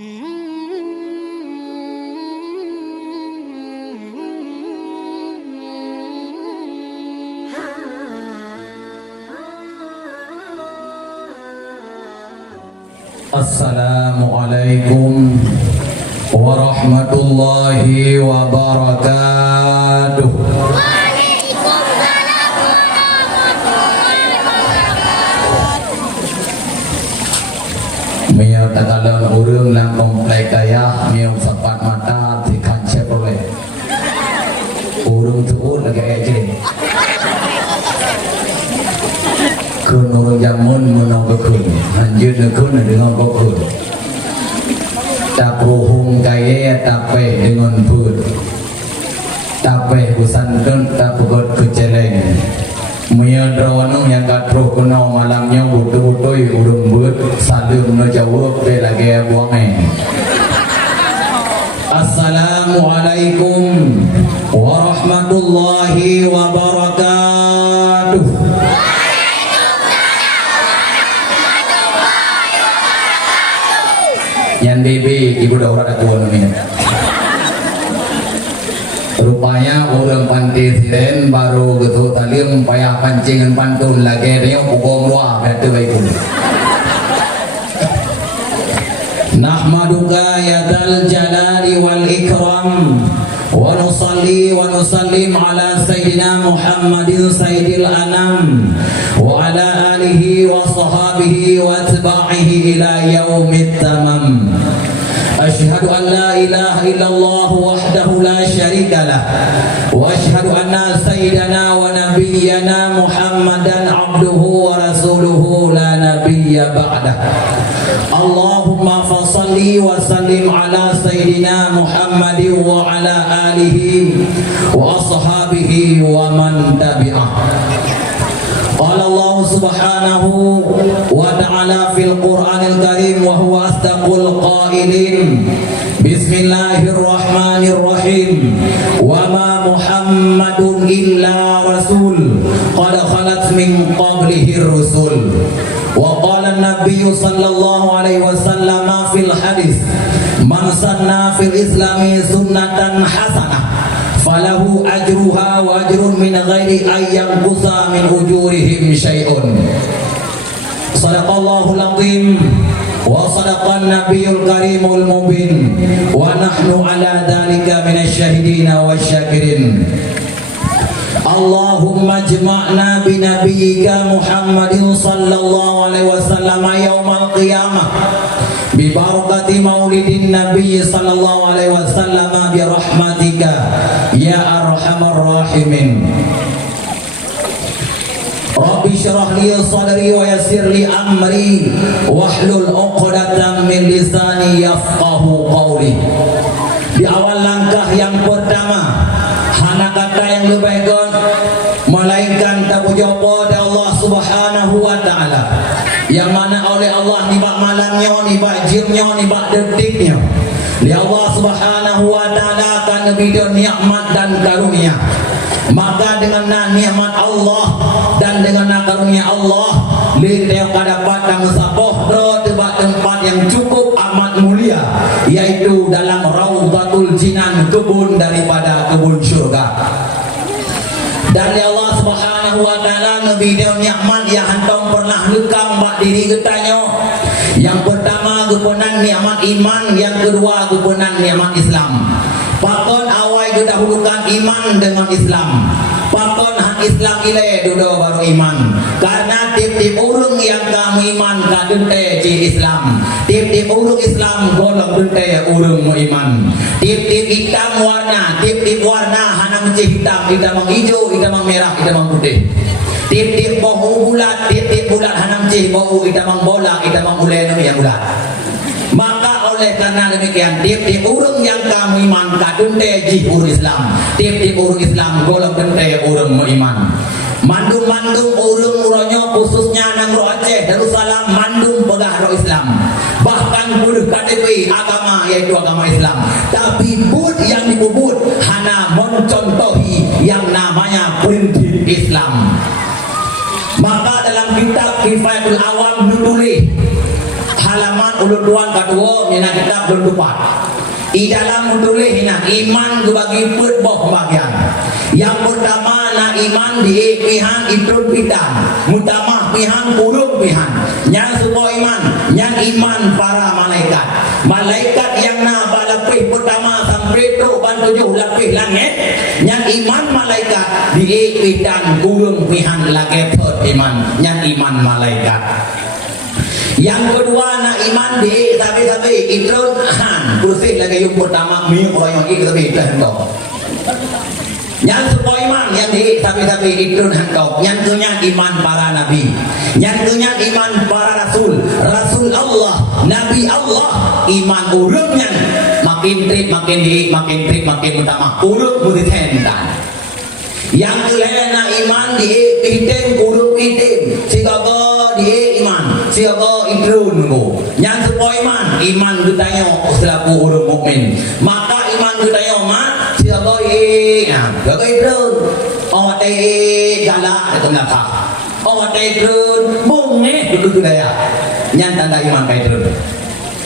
Assalamualaikum warahmatullahi wabarakatuh. Waalaikumsalam warahmatullahi wabarakatuh. Mia takalan urang lang komplek kaya mia sempat mata di kancep oleh urang tuh lagi aja kun urang jamun menang bekun anjir dekun dengan bekun tak ruhung kaya tapeh dengan pun tapeh kusantun tak buat keceleng mia drawanu yang katro kunau malamnya butuh-butuh urang buat salim no jawab be lagi buangnya. Assalamualaikum warahmatullahi wabarakatuh. Yang bibi ibu dah orang tua namanya. Rupanya orang panti siren baru gitu talim payah pancingan pantun lagi dia pukul luar betul baik. Nahmaduka ya dzal jalali wal ikram wa nusalli wa nusallim ala sayyidina Muhammadin sayyidil anam wa ala alihi wa sahabihi wa atba'ihi ila yaumit tamam. Asyhadu an la ilaha illallah wahdahu la syarika lah wa asyhadu anna sayyidana wa nabiyyana Muhammadan abduhu wa rasuluhu la nabiyya ba'dah. Allahumma fasalli wa sallim ala sayyidina Muhammadin wa ala alihi wa ashabihi wa man tabi'ah. Qala Allah subhanahu wa ta'ala fil Qur'anil Karim wa huwa asdaqul qailin. Bismillahirrahmanirrahim. Wa ma Muhammadun illa rasul qad khalat min qablihi rusul. Wa qala an-nabiy sallallahu alaihi wasallam fil hadis man sanna fil islami sunnatan hasanah falahu ajruha wa ajrun min ghairi ayyan qusa min ujurihim syai'un. Sadaqallahul azim wa sadaqan nabiyyul karimul mubin wa nahnu ala dhalika minasy syahidina wasyakirin. Allahumma jma'na bi nabiyyika Muhammadin sallallahu alaihi wasallam yaumal qiyamah bi barakati maulidin nabiy sallallahu alaihi wasallam bi rahmatika ya arhamar rahimin. Rabbi syrah li sadri wa yassir li amri wahlul 'uqdatam min lisani yafqahu qawli. Di awal langkah yang pertama hana kata yang lebih baik melainkan tanggung jawab dari Allah Subhanahu wa taala yang mana oleh Allah nibak malamnya, nibak jamnya, nibak detiknya. Li Allah Subhanahu wa taala akan berikan nikmat dan karunia. Maka dengan nikmat Allah dan dengan karunia Allah kita dapat sapohro tempat yang cukup amat mulia, yaitu dalam Raudhatul Jinan, kebun daripada kebun syurga. Dan Allah Subhanahu wa taala nabi dia nikmat yang hantong pernah lekang bak diri ketanya. Yang pertama kepenan nikmat iman, yang kedua kepenan nikmat Islam. Pakon awal dahulukan iman dengan Islam. Pakon hak Islam ile dulu baru iman. Karena tip-tip urung yang kamu iman kadente ci Islam. Tip-tip urung Islam golong dente urung mu iman. Tip-tip hitam warna, tip-tip warna hanam ci hitam, hitam hijau, hitam merah, hitam putih. Tip-tip bau bulat, tip-tip bulat hanam ci bau, hitam bola, hitam ulen yang bulat. Maka oleh karena demikian tip-tip urung yang kamu iman kadente ji urung Islam. Tip-tip urung Islam golong dente urung mu iman. Mandung-mandung urung uronyo khususnya nang ro Aceh Darussalam mandung pegah ro Islam. Bahkan buruh KTP agama yaitu agama Islam. Tapi bud yang dibubut hana mencontohi yang namanya prinsip Islam. Maka dalam kitab Kifayatul Awam ditulis halaman ulun tuan kedua mina kitab ulun tuan. Di dalam menulis iman dibagi berboh bagian. Yang pertama na iman di pihan itu pitan, mutamah pihan burung pihan. Yang sebuah iman, yang iman para malaikat. Malaikat yang na balapih pertama sampai tu bantujuh lapih langit. Yang iman malaikat di pitan burung pihan lagi per iman. Yang iman malaikat. Yang kedua na iman di sabi-sabi itu kursi lagi yang pertama mi orang yang itu sabi itu. Yang sebuah iman yang di sabi-sabi itu hangkau. Yang kedua iman para nabi. Yang kedua iman para rasul. Rasul Allah, nabi Allah, iman urutnya makin trip makin di makin trip makin utama. Urut budi tentan. Yang kelana iman di item urut item. Siapa di iman, siapa itu nunggu. Yang sebuah iman ditanya selaku urut mukmin. Maka iman ditanya mak siapa jaga itu awak galak itu ngapa awak itu bunge begitu daya yang tanda iman itu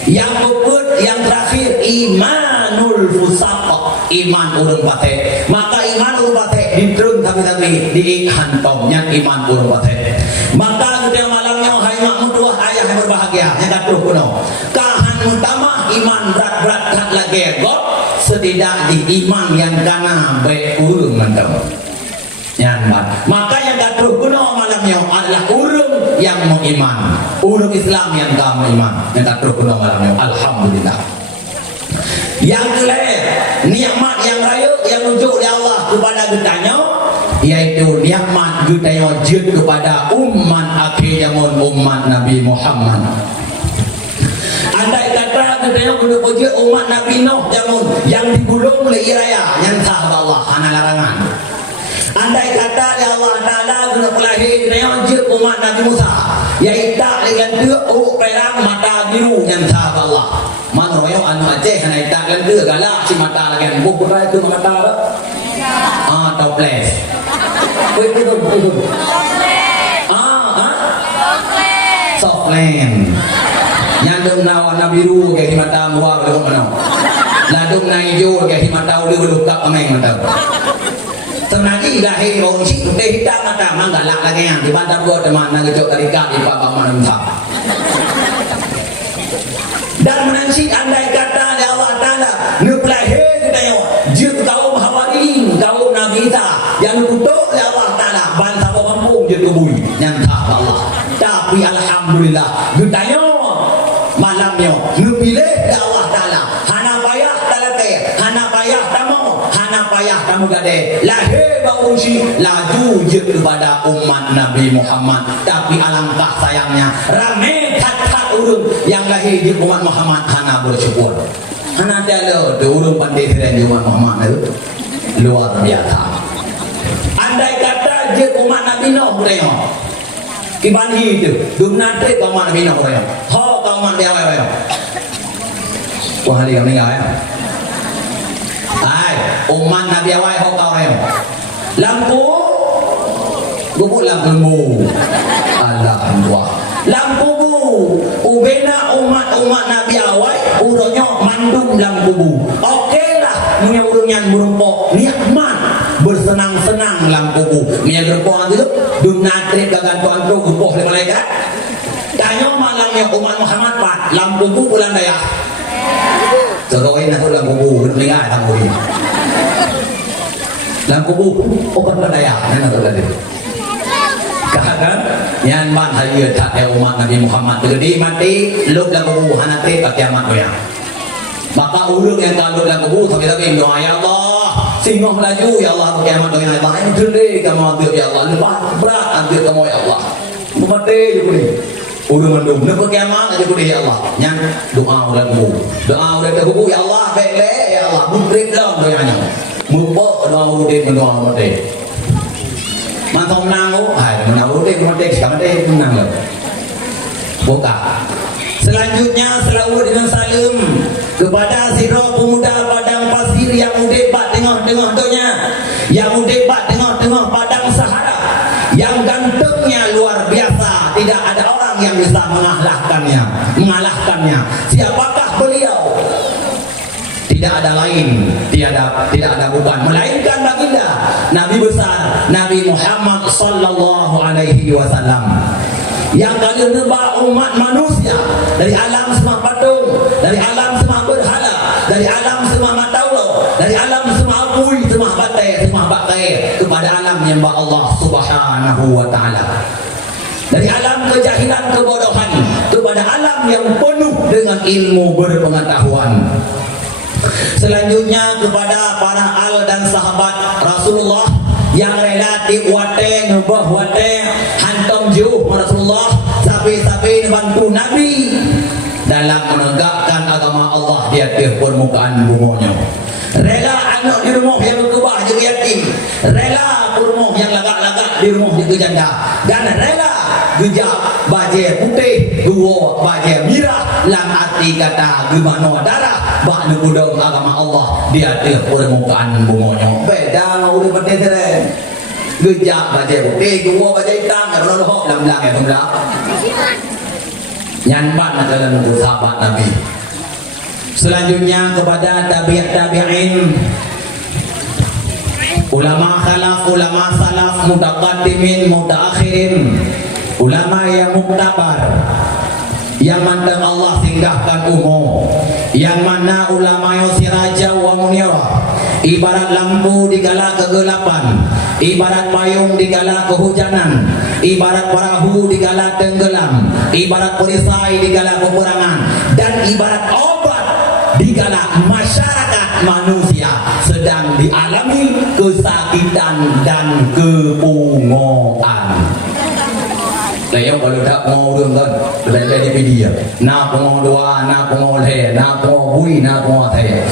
yang puput yang terakhir imanul fusaq iman urun bate maka iman urun bate diturun tapi di hantomnya iman urun bate maka kita malamnya hai makmud dua ayah yang berbahagia yang dapur kuno kahan utama iman berat-berat tak lagi god setidak di iman yang kana baik urung mantap nyaman maka yang dapur kuno malamnya adalah urung yang mengiman urung Islam yang kamu iman yang dapur kuno malamnya alhamdulillah yang kelima nikmat yang raya yang unjuk oleh Allah kepada kitanya yaitu nikmat kitanya jud kepada umat akhir zaman umat Nabi Muhammad. Andai kata kita guna puji umat Nabi Nuh jamun yang digulung oleh raya yang sah Allah hana larangan. Andai kata ya Allah Taala guna pelahir kita je umat Nabi Musa iaitu dengan dia perang mata biru yang sah Allah. Man royo anu Aceh hana tak dan dia galak si mata lagi buku rai tu mata dah. Toples. Itu. Soklen. Yang dong warna biru kayak mata muar belum mana. Ladung na hijau kayak mata udah belukak ameng mata. Senagi lahir orang si teh hitam mata manggalak lagi yang di bandar gua teman nak jauh dari kaki pak mana musa. Dan menansi andai kata ya Allah Taala nupelahir kita yo jut kaum Hawarin kaum Nabi Isa yang kutuk ya Allah Taala bantah kampung jut kubui yang tak Allah. Tapi alhamdulillah ditanya malamnya nupilih ya Allah Taala hana payah talate hana payah tamu gade lahir bau si laju je kepada umat Nabi Muhammad tapi alangkah sayangnya ramai kat urung yang lahir di umat Muhammad hana bersyukur hana tiada urung pandai dan umat Muhammad itu luar biasa. Andai kata je umat Nabi Nuh beraya kiban itu dumnate umat Nabi Nuh beraya ho umat dia beraya wah hari kami enggak ya ai umat Nabi awai ho kau beraya lampu gubuk lampu alhamdulillah lampu bu ubena umat Nabi awai uronya mandum lampu bu okeylah punya urungnya berumpok nikmat bersenang-senang lampu bu punya gerpong itu dumnate gagantuan tu gupoh le malaikat tanya malamnya umat Muhammad pak lampu bu bulan daya seroin aku lampu bu mendengar tamu ini lampu bu obat daya mana tu tadi kan yang man hayu tak ada umat Nabi Muhammad jadi mati luk lampu bu hanate tak kiamat ya maka urung yang kalau lampu bu tapi doa ya Allah singoh laju ya Allah kiamat doa ya Allah ini dulu kamu ambil ya Allah lepas berat ambil kamu ya Allah mati juga urung mendung lepas kiamat aja boleh ya Allah yang doa lampu doa udah terhubung ya Allah baik ya Allah bukrit dalam doanya mumpuk doa udah mendoa mati mantap menang hai menang udah sekarang deh menang loh buka selanjutnya selawat dengan salam kepada sirah pemuda padang pasir yang udebat tengah-tengah donya yang udebat tengah-tengah padang Sahara yang gantengnya luar biasa tidak ada orang yang bisa mengalahkan kedudukannya. Siapakah beliau? Tidak ada lain, tidak ada bukan melainkan baginda Nabi besar Nabi Muhammad sallallahu alaihi wasallam yang kali menyembah umat manusia dari alam semua patung, dari alam semua berhala, dari alam semua mataulo, dari alam semua abui, semua batai, semua bakai kepada alam menyembah Allah Subhanahu wa taala. Dari alam kejahilan kebodohan kepada alam yang penuh dengan ilmu berpengetahuan. Selanjutnya kepada para al dan sahabat Rasulullah yang rela diwate nubah wate hantam jauh Rasulullah sampai bantu Nabi dalam menegakkan agama Allah di atas permukaan bumi. Rela anak di rumah yang berkubah jadi yatim, rela rumah yang lagak-lagak di rumah jadi janda, dan rela gejak baje putih gua baje merah lang arti kata gimana darah bak nugudong agama Allah di atas permukaan bumi. Beda udah berderet gejak baje putih gua baje hitam kalau lohok lam-lam ya lam nyanban adalah nunggu sahabat Nabi. Selanjutnya kepada tabi'in, ulama khalaf, ulama salaf, mutaqaddimin, mutaakhirin, ulama yang muktabar, yang mandang Allah singgahkan umum, yang mana ulama yang siraja wa munirah, ibarat lampu di kala kegelapan, ibarat payung di kala kehujanan, ibarat perahu di kala tenggelam, ibarat perisai di kala peperangan, dan ibarat obat di kala masyarakat manusia sedang dialami kesakitan dan kepungoan. Saya kalau tak mau dengan lebih di media, nak mau doa, nak mau leh, nak mau bui, nak mau teh.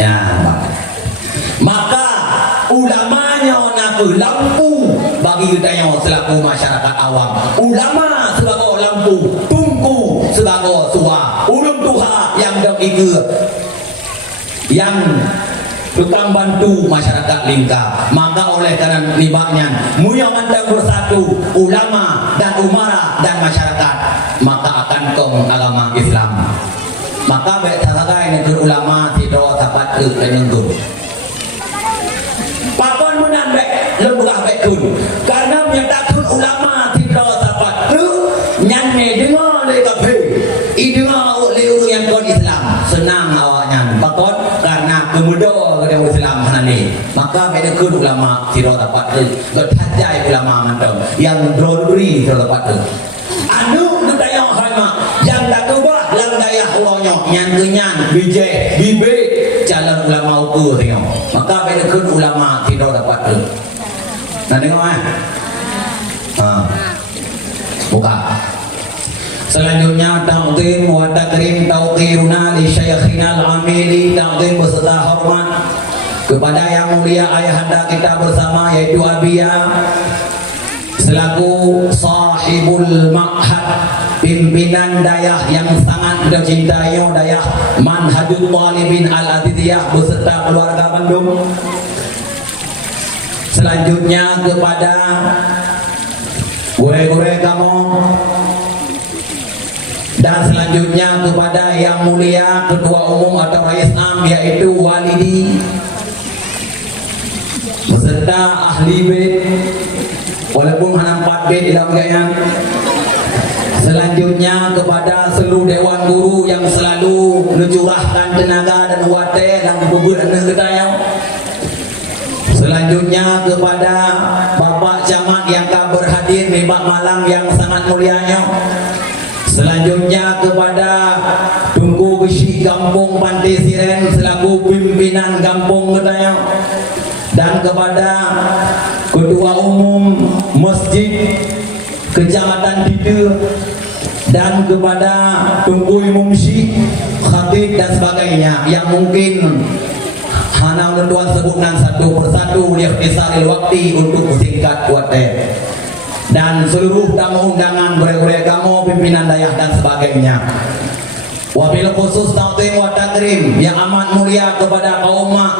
Ya, maka ulamanya nak lampu bagi kita yang selaku masyarakat awam. Ulama sebagai lampu, tungku sebagai tua, ulun tuha yang begitu yang tukang bantu masyarakat lingkar. Maka oleh karena nibaknya muya mandang bersatu ulama dan umara dan masyarakat, maka akan kong agama Islam. Maka baik sahagai negeri ulama tidak dapat kenyenggung pakon menan baik lebah baik kun karena menyatakan ulama tidak dapat ke nyanyi dengar oleh kafe dengar oleh orang yang kon Islam senang awaknya pakon karena kemudah kepada Islam ni maka baik kun ulama tidak dapat ke berhajai ulama mantap yang dori tidak dapat ke anu daya hama yang tak ubah lang daya Allahnya yang kenyan bijak bibik jalan ulama ukur tengok maka beda kun ulama tidak dapat ke nah tengok buka. Selanjutnya ta'zim wa takrim tauqiruna li syaikhina al-amili, ta'zim beserta hormat kepada yang mulia ayahanda kita bersama yaitu Abia selaku sahibul ma'had, pimpinan dayah yang sangat kita cintai, dayah Manhajul Talibin Al-Adidiyah beserta keluarga Bandung. Selanjutnya kepada gure-gure kamu, dan selanjutnya kepada yang mulia ketua umum atau rais am yaitu Walidi beserta ahli bait walaupun hanya 4 bait dalam gaya. Selanjutnya kepada seluruh dewan guru yang selalu mencurahkan tenaga dan wate dan beberapa negara. Selanjutnya kepada Bapak Camat yang berhadir di malam yang sangat mulianya. Selanjutnya kepada Tunku Besi Kampung Pantai Siren selaku pimpinan kampung Gedayang, dan kepada Ketua Umum Masjid Kecamatan Tidu, dan kepada Tunku Mumsi, Khatib dan sebagainya yang mungkin hana tuan sebutkan satu persatu liqtisaril waktu untuk singkat kuatnya, dan seluruh tamu undangan gure-gure kamu, pimpinan dayah dan sebagainya. Wabil khusus ta'zim wa takrim yang amat mulia kepada kaum mak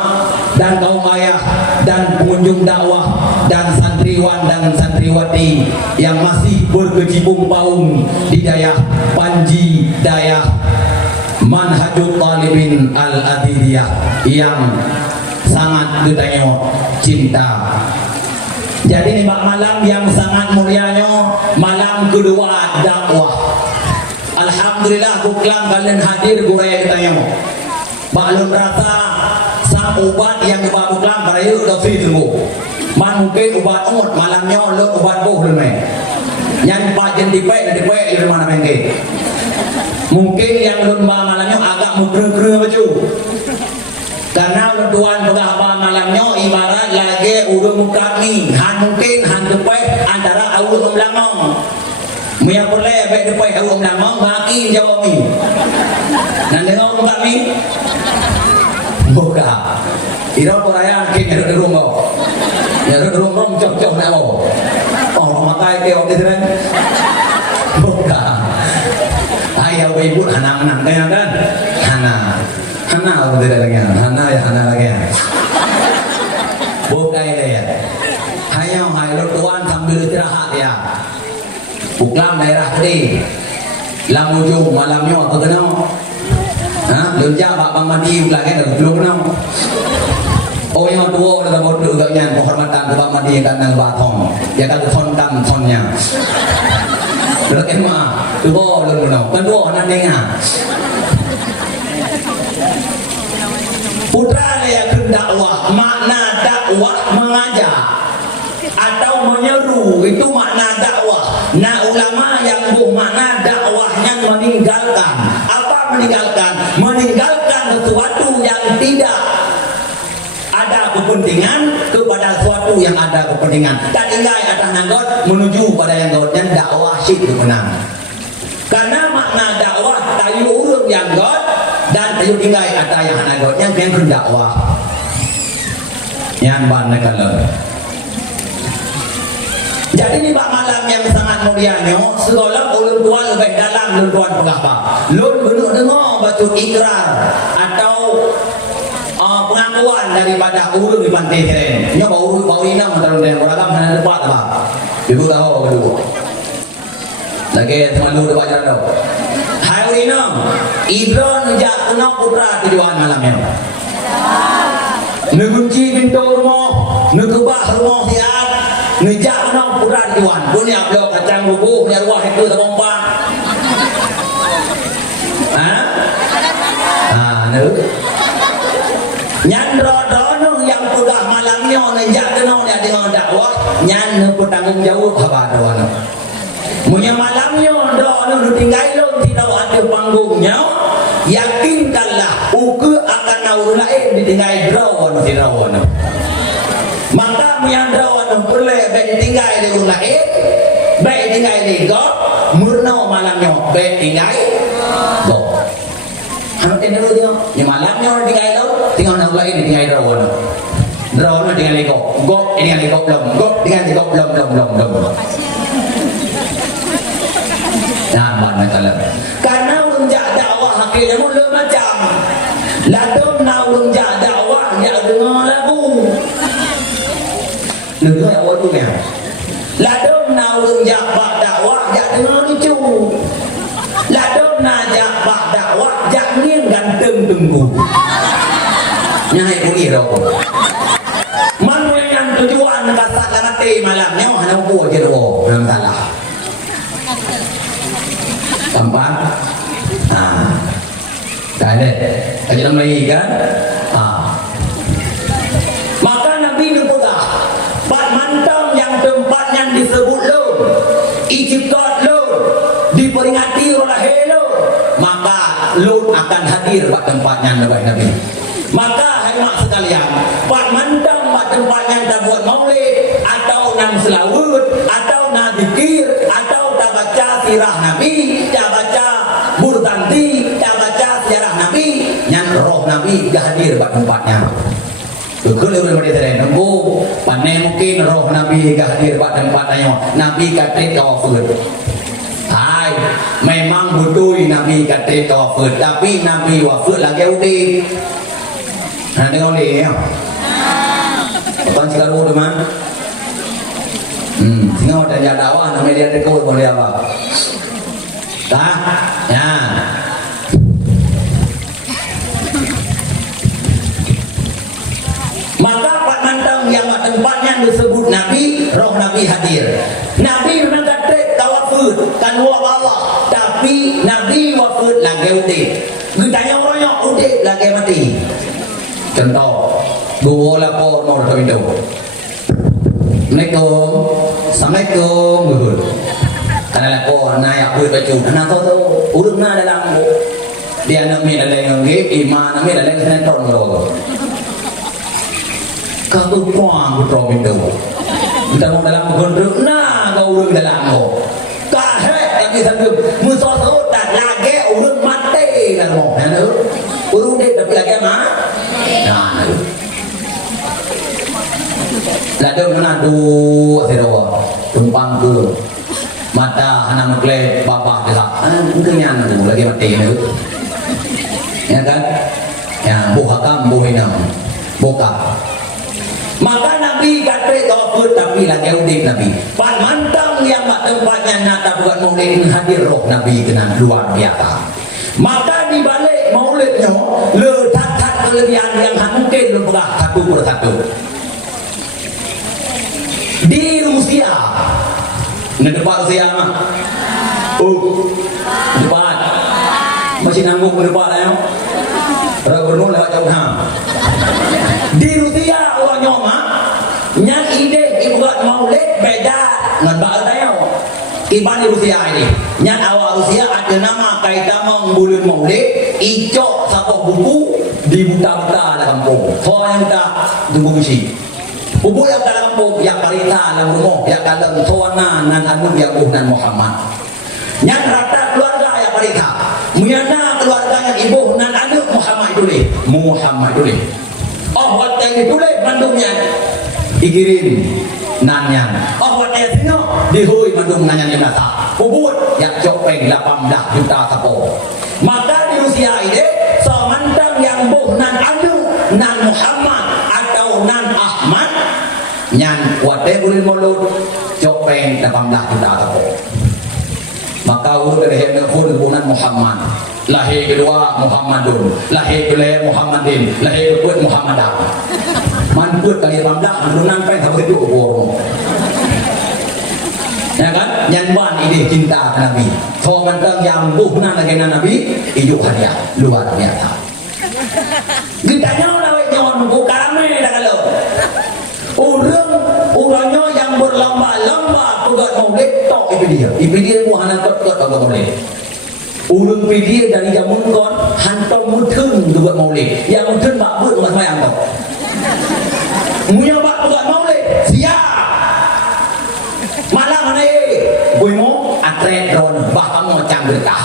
dan kaum ayah dan dan pengunjung dakwah dan santriwan dan santriwati yang masih berkecimpung paung di dayah Panji Dayah Manhajul Talibin Al-Adidiyah yang sangat ditengok cinta. Jadi ini malam yang sangat mulianya, malam kedua dakwah. Alhamdulillah buklang kalian hadir guraya kita yang maklum rasa sang ubat yang kita buklang pada yuk dosi tunggu. Man mungkin ubat umut malamnya lo ubat boh lemah. Yang pajen dipek di mana mengke. Mungkin yang lumba malamnya agak mukre-kre baju. Karena berduaan berapa malamnya ibarat lagi udah muka ni han mungkin han depai antara awal melangong mia boleh baik depai awal melangong bagi jawab ni nan dengar muka ni buka ira poraya ke ada rumah ya ada rumah cok-cok nak mau oh matai ke waktu itu buka ayah ibu anak-anak kan Hana aku tidak lagi Hana lagi bukai ya hayang lo tuan sambil istirahat ya buklam daerah tadi lamujung malamnya apa kenal lunja Pak Madi lagi dah belum kenal oh yang tua dah bodoh agaknya penghormatan Pak Madi dan nang batong ya kalau thon thonnya terus emma tua lu kenal kedua nantinya putra yang dakwah, makna dakwah mengajar atau menyeru itu makna dakwah. Nah ulama yang makna dakwahnya meninggalkan. Apa meninggalkan? Meninggalkan sesuatu yang tidak ada kepentingan kepada sesuatu yang ada kepentingan. Tak tinggal atas nanggot menuju pada yang godnya dakwah syik menang. Karena makna dakwah tayu urut yang god dan tayu tinggal ada yang anagotnya yang berdakwah yang banyak kalau jadi ini malam yang sangat mulianya seolah ulun tua lebih dalam ulun tuan pengapa ulun benuk dengar baca ikrar atau pengakuan daripada ulun di pantai keren ini bau inam dalam dengan beragam dan debat apa ibu tahu kedua lagi selalu debat jalan hari ini Ibron jak kena putra tujuan malamnya negunci pintu rumah nekebah rumah siap nejak kena putra tujuan punya blok kacang bubuh punya ruah itu terpompang nyandro yang sudah malamnya nejak kena dia dengan dakwah nyan bertanggung jawab apa doano punya malamnya dono tinggal lo tidak ada panggungnya yakinkanlah uke akan naur lain ditinggal drawan si drawan maka yang drawan boleh baik ditinggal di urut lain baik tinggal di go murna malamnya baik tinggal go anu tenero dia yang malamnya tinggal lo tinggal naur lain ditinggal drawan tinggal di go tinggal di go tinggal di go belum nah mana kalau karena unjak dakwah akhirnya mula macam ladum na unjak dakwah ya dengar lagu dengar awak tu ya ladum na unjak bak dakwah ya dengar lucu ladum na jak bak dakwah jak nien ganteng tunggu nyai bui rau mana yang tujuan kata nanti malamnya hanya buat je doa dalam salah tempat tak ada ajaran lagi kan maka Nabi berkata Pak Mantong yang tempatnya disebut lo ijikot lo diperingati oleh lo maka lo akan hadir pada tempatnya Nabi maka hadirin sekalian Pak Mantong pada tempatnya tak buat maulid atau nam selawat atau nak zikir atau tak baca sirah Nabi tak baca burtanti tak baca sejarah Nabi yang roh Nabi hadir pada tempatnya betul boleh pada nunggu panai mungkin roh Nabi hadir pada tempatnya Nabi kata kawafud hai memang betul Nabi kata kawafud tapi Nabi wafud lagi udih nah dengar ni ya tuan sekarang teman. Singa ada yang dakwah namanya dia dekau boleh apa? Dah, ya. Maka Pak Mantang yang tempatnya disebut Nabi, roh Nabi hadir. Nabi memang kata tawafud kan Allah, tapi Nabi wafud lagi udik. Gentanya orangnya udik lagi mati. Contoh, gua lapor mau ke window. Assalamualaikum, betul. Karena lapor naik buat baju, anak tu urut na dalam dia nak mi dalam ngip, iman mi dalam senton kalau. Kau kuang betul window. Kita mau dalam gondok, na kau urut dalam kau. Kahek lagi sambil musuh tak lagi urut mati dalam kau. Urut dia tapi lagi mana? Nah. Ladang menadu sedawa tumpang ke mata anak mukle bapak dia kenyang tu lagi mati ni ya kan ya buka kam buhinam buka maka Nabi kata tawafud tapi lagi udik Nabi Pak Mantang yang tempatnya nata buat maulid hadir roh Nabi kena luar biasa maka di balik maulidnya letak kelebihan yang mungkin berubah satu persatu. Di Rusia, depan Rusia mah, depan, masih nanggung depan ya, berenung lewat jauh ham. Di Rusia orang nyoma, yang ide ibuat maulid beda dengan bahasa tayo. Iban di Rusia ini, yang awal Rusia ada nama kaitan mengbulun maulid, icok satu buku di buta-buta dalam kampung. So yang tak tunggu bisi. Ubu yang dalam kampung, yang parita dalam rumah, yang dalam tawanan dan anu yang buhnan Muhammad. Yang rata keluarga yang parita, muyana keluarga yang ibu dan anu Muhammad itu Muhammad itu. Oh, buat yang itu mandungnya dikirim nanyan. Oh, buat yang itu dihui mandung nanyan yang datang. Ubud yang copeng 18 juta sapo. Maka di Rusia ini, semantang yang buhnan anu nan Muhammad atau nan Ahmad yang kuatnya boleh mulut copeng 18 juta sapo. Maka urut dari yang pun bunan Muhammad lahir kedua Muhammadun lahir kedua Muhammadin lahir kedua Muhammadan manput kali 18 menunan pen sampai itu borong ya kan nyanwan ide cinta Nabi so mantang yang buhnan lagi Nabi ijuk hadiah luar biasa gitanya lawet nyawan buku karame dah kalau orangnya yang berlomba-lomba pegat maulid tok itu dia buahana kot-kot pegat maulid urang dia dari zaman kon hantam mudhun buat maulid yang mudhun bak buat rumah semayang kok munya bak pegat maulid siap malam mana gue mau atret drone bah kamu macam berkah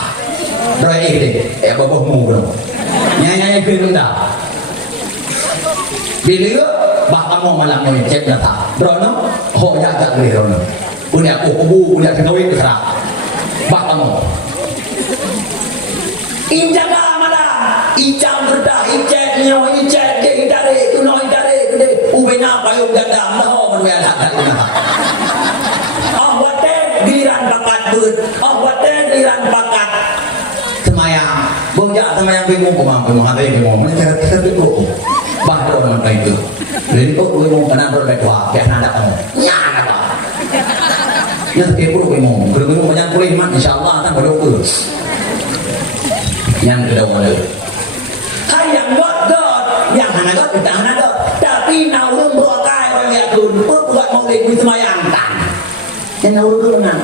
drone ini bapak mu nyanyi film dah bila bah kamu malam mau cek data drone ho ya tak boleh drone punya aku kubu punya kenawin kerak bah kamu injaga malam ijam berdah ijek nyawa ijek ke idare kuno idare gede ubena payung ganda maho menwe ada oh wate giliran bakat bud oh wate giliran bakat semayang bonja semayang bingung kumang ada bingung mana cara bingung bah drone mana itu jadi kok gue mau kena berbeda kayak nada kamu nyana apa ya sepuluh gue mau banyak pulih man insyaallah akan berdoa yang kedua hai yang wadot yang hanagot kita hanagot tapi naurung berokai orang yang turun buat maulid gue semayang tan yang naurung berenang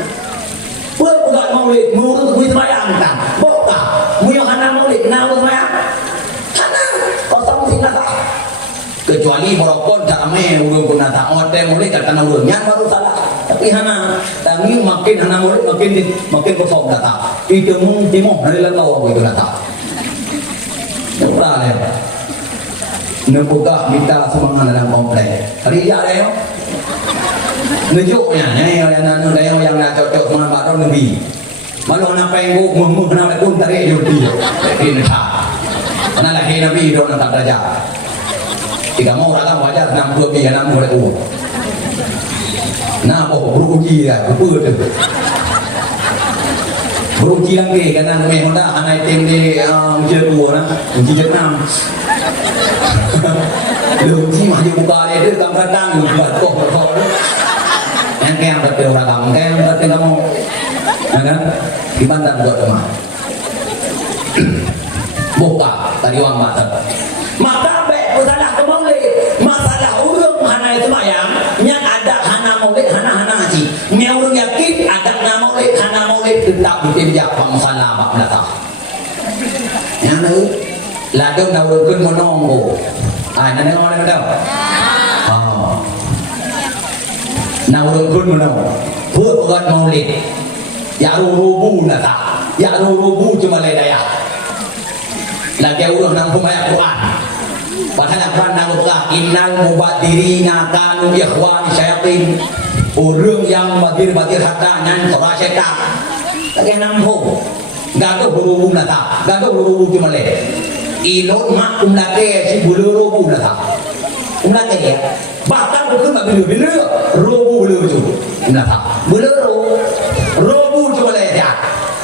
buat maulid ngurut gue semayang tan boka muyong hana maulid naurung semayang hana kosong sih nata kecuali merokok jame urung pun nata ote maulid kata naurung yang baru salah tapi hana tangi makin hana maulid makin kosong nata itu mung timo dari lantau aku itu nata Nyata ya, nebuka minta semangat dalam komplek. Hari ya leo, nunjuknya yang nak cocok dengan baru nabi. Malu anak penggu mumu kenapa pun tarik judi. Ini tak, mana lagi nabi doa nak belajar. Tiga mau orang wajar 62 ปี6mulai umur. Nah, beruji ya, betul. Beruji lagi karena memang dah anak tim di uji dua na, uji Vietnam. Uji maju buka dia kam datang buat kok. Yang kayak betul orang kayak betul kamu. Ya kan? Di Banten buat rumah. Buka tadi orang mata. Maka masalah kembali masalah urung hana itu mayang yang ada hana maulid hana ngaji yang urung yakin ada hana maulid tetap ditinjak masalah bab belakang yang lalu ladung dah urung menunggu nanti orang ada nah urung menunggu buat bukan maulid ya rubu nata ya rubu cuma ledaya lagi urung nang pembaca Quran. Padahal Quran nak innal mubadirina kanu ikhwan syayatin. Orang yang badir-badir harta nyan sora syaitan. Lagi nampu. Gaduh berhubung nata. Gaduh berhubung cuma le. Ilot mak umlake si bulu rubu nata. Umlake ya. Bahkan bukan tak bila rubu tu. Nata. Bulu rubu cuma le ya.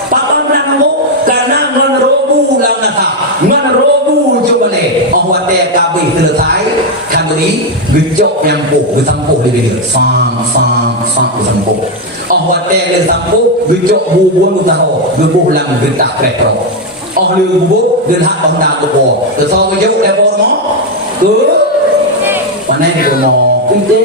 Pakam nangmu karena ngan rubu lang nata. Ngan rubu cuma le. Awak teh kabeh selesai. Kami gejok yang po, gesampo lebih dia. Sang gesampo. Awak teh gesampo gejok bubuan utaho, gebuh lang getah kretro. Oh le bubuh gerhak bangda gebuh. Kesau gejok lepo mo. Ke mana ni mo? Ide.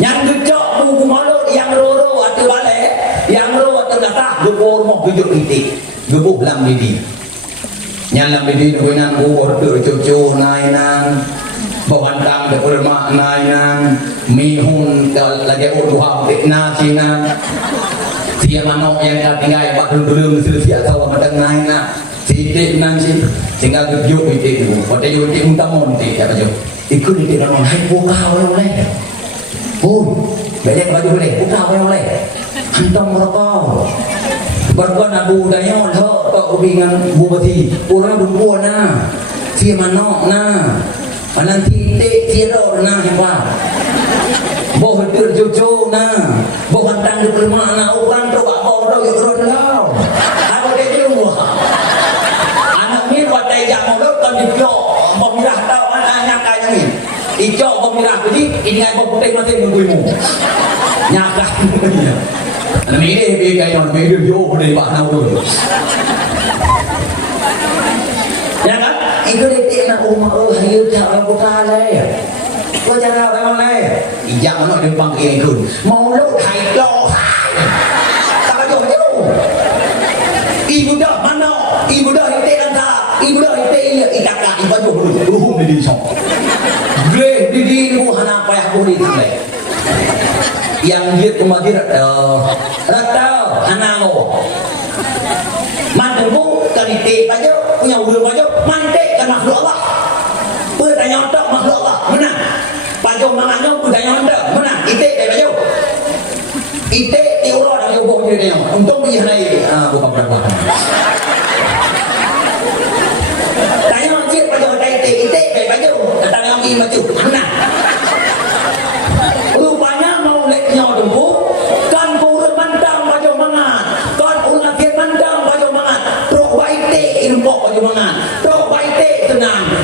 Yang gejok bubuh malu yang roro atu bale, yang roro atu kata gebuh mo gejok ide. Gebuh lang didi. Yang lebih dengan uor cucu nainan bawantang berulma nainan mihun lagi urduha nasinan siapa manok yang tinggal pak dulu selesai atau madang nainan sidik nanti tinggal tujuh itu pada itu unta monti apa tu ikut itu orang hai buka orang lain banyak baju boleh buka orang lain hantam merokok berkuan abu dayon ho tok bingang bupati orang berbuat na si manok na nanti tiada na hebat boh terjojo na boh antang di mana orang tu bak boh tu yang kerod lau aku dia jumpa anak ni buat day jam mau kan dijok pemirah tahu anak kaya ni dijok pemirah jadi ini ai boh putih masih menguimu nyakah ini dia kayak orang video yo dari pak naur. Ya kan? Itu dia nak rumah hayu tak buka leh. Kau jangan apa leh. Ijak mana dia panggil itu. Mau lu hai lo. Tak ada jauh. Ibu dah mana? Ibu dah itu anda. Ibu dah itu ini ikakak ibu jauh dulu di sok. Gle di hana payah budi tak yang dia kemadir ratau hanalo mandu kalite aja punya urang aja mantek kan makhluk Allah bertanya untuk makhluk Allah menang pajo manganyo bertanya untuk menang ite aja ite diurang aja boh dia untuk dia naik bukan berapa tanya cik pajo ite aja tanya ngi maju menang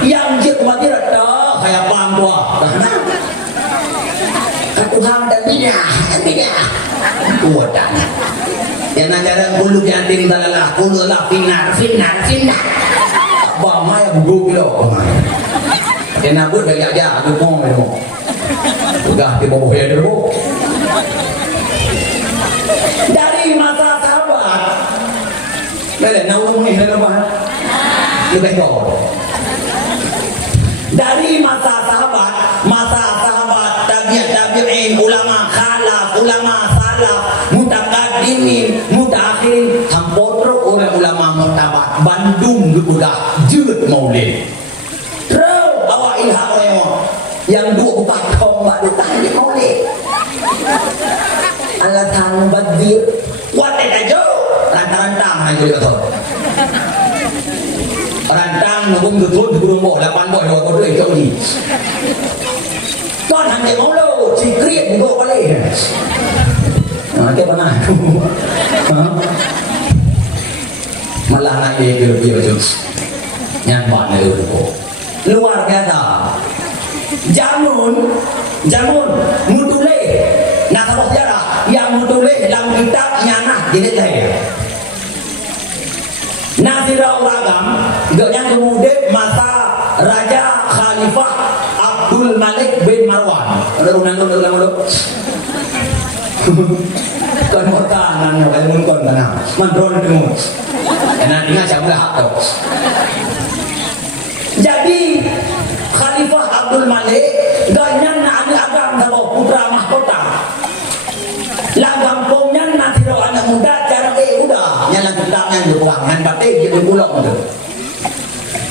yang jik mati rata kayak bang tua Tuhan dan tidak kuatan yang acara bulu yang tinggal lah bulu lah finar bang maya buku kilo yang nabut bagi aja aku mau udah di bawah ya dulu dari mata sahabat dari naung ini lepas lebih kau dari masa sahabat tabi'in ulama khalaf ulama salaf mutakaddimin mutakhirin hampotro orang ulama mutabat Bandung gebudak jeut maulid terus bawa ilham yang 24 tahun bak ditanya maulid alatan badir kuat aja rantang-rantang aja betul rantang cũng được thôn thì cũng bỏ là ban bội rồi có đời chỗ gì con hàng chạy máu lâu chỉ kriet thì có lệ cái con này malah nak dia yang mana itu luar biasa jamun mutule nak tahu sejarah yang mutule dalam kitab Nyanah jenis lain Nazirah Ragam yang kemudian masa Raja Khalifah Abdul Malik bin Marwan ulang kon hortanan yo kay mun kon kana man ron demo nanti ngajak belah tu jadi Khalifah Abdul Malik ganyan na ang agam sa putra mahkota lagampongnya nanti do anak muda cara udah yang lagi tangan buangan batik jadi bulong tu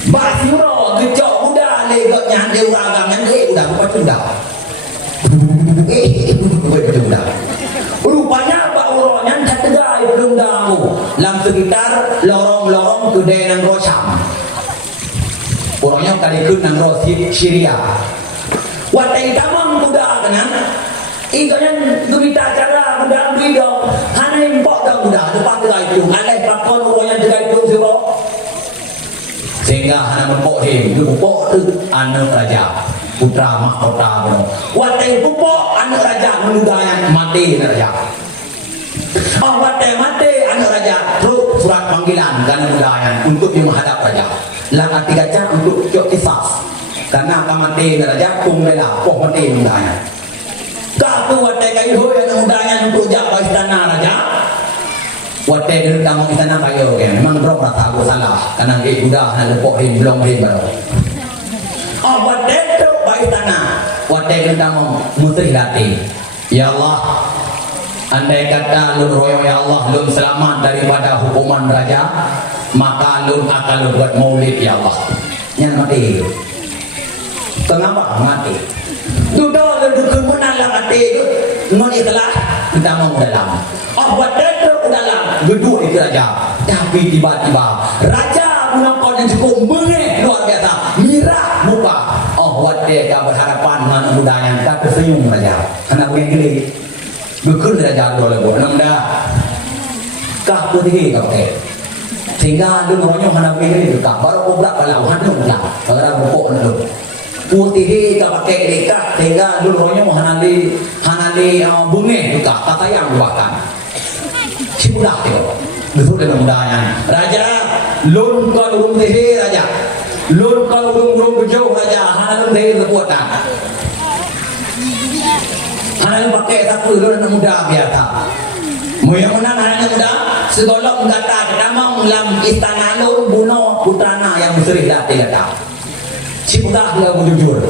basiro gejok muda legotnya dia uragam yang udah pacunda pacunda rupanya Pak Uronya tegai belum damu dalam sekitar lorong-lorong kedai nang rosam orangnya kali ikut nang rosi Syria watai tamang kuda kena ikutnya gurita cara kuda video hanya import dah kuda depan tegai itu alai pakon orangnya tegai itu siro sehingga hanya mempok him pupok tu anak raja putra mahkota benar. Watai pupok anak raja menudanya mati raja. Watai mati anak raja terus surat panggilan karena menudanya untuk menghadap raja. Langkah tiga cara untuk cok kisah. Karena apa mati raja pun bela poh mati menudanya. Kau watai kayu yang menudanya untuk jaga istana raja. Watai dulu dalam istana kayu memang berapa rasa aku salah karena dia sudah lepok him belum him baru. Watai baik tanah watai tentang musri hati ya Allah andai kata lun royo ya Allah lun selamat daripada hukuman raja maka lun akan buat maulid ya Allah yang mati kenapa mati sudah duduk menang mati non itulah kita mau dalam watai itu dalam gedung itu raja tapi tiba-tiba raja menangkap yang cukup mengeh luar biasa mirah muka wadah yang berharapan mana budaya tak tersenyum raja anak yang gede berkul raja boleh buat namda kah putih kau ke sehingga lu ngomongnya anak yang gede kah baru kubrak kalau hanu lah orang bukok lu putih kau pakai dekat sehingga lu ngomongnya hanali bunga juga kata yang buahkan si budak itu betul dengan budaya raja lun kau urung teh raja lun kalau urung jauh raja hanalun dari kekuatan hanalun pakai satu lun anak muda biasa yang menang anak muda segolong kata nama ulam istana lun bunuh putrana yang musri dati kata si budak dia jujur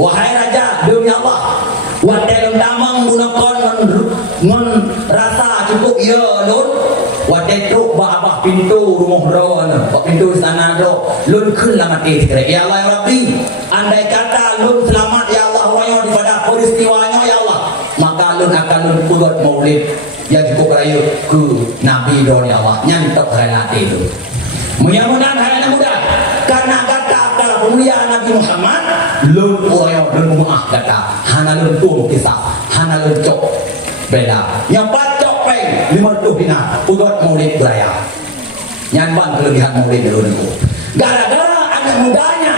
wahai raja dunia Allah wadai lun damang bunuh kon ngon rasa cukup ya lun wadai truk abah pintu rumah roh pintu istana roh lun kun lah mati sekali ya Allah ya Rabbi andai kata lun selamat ya Allah royo daripada peristiwanya ya Allah maka lun akan lun buat maulid yang cukup rayu ke Nabi don ya Allah nyantok relati itu mudah-mudahan hari muda karena kata pemuliaan Nabi Muhammad lun royo lun muah kata hana lun tuh kisah hana lun cok beda nyapat cok peng 50 dinar buat maulid beraya nyanban kelebihan maulid dulu gara-gara anak mudanya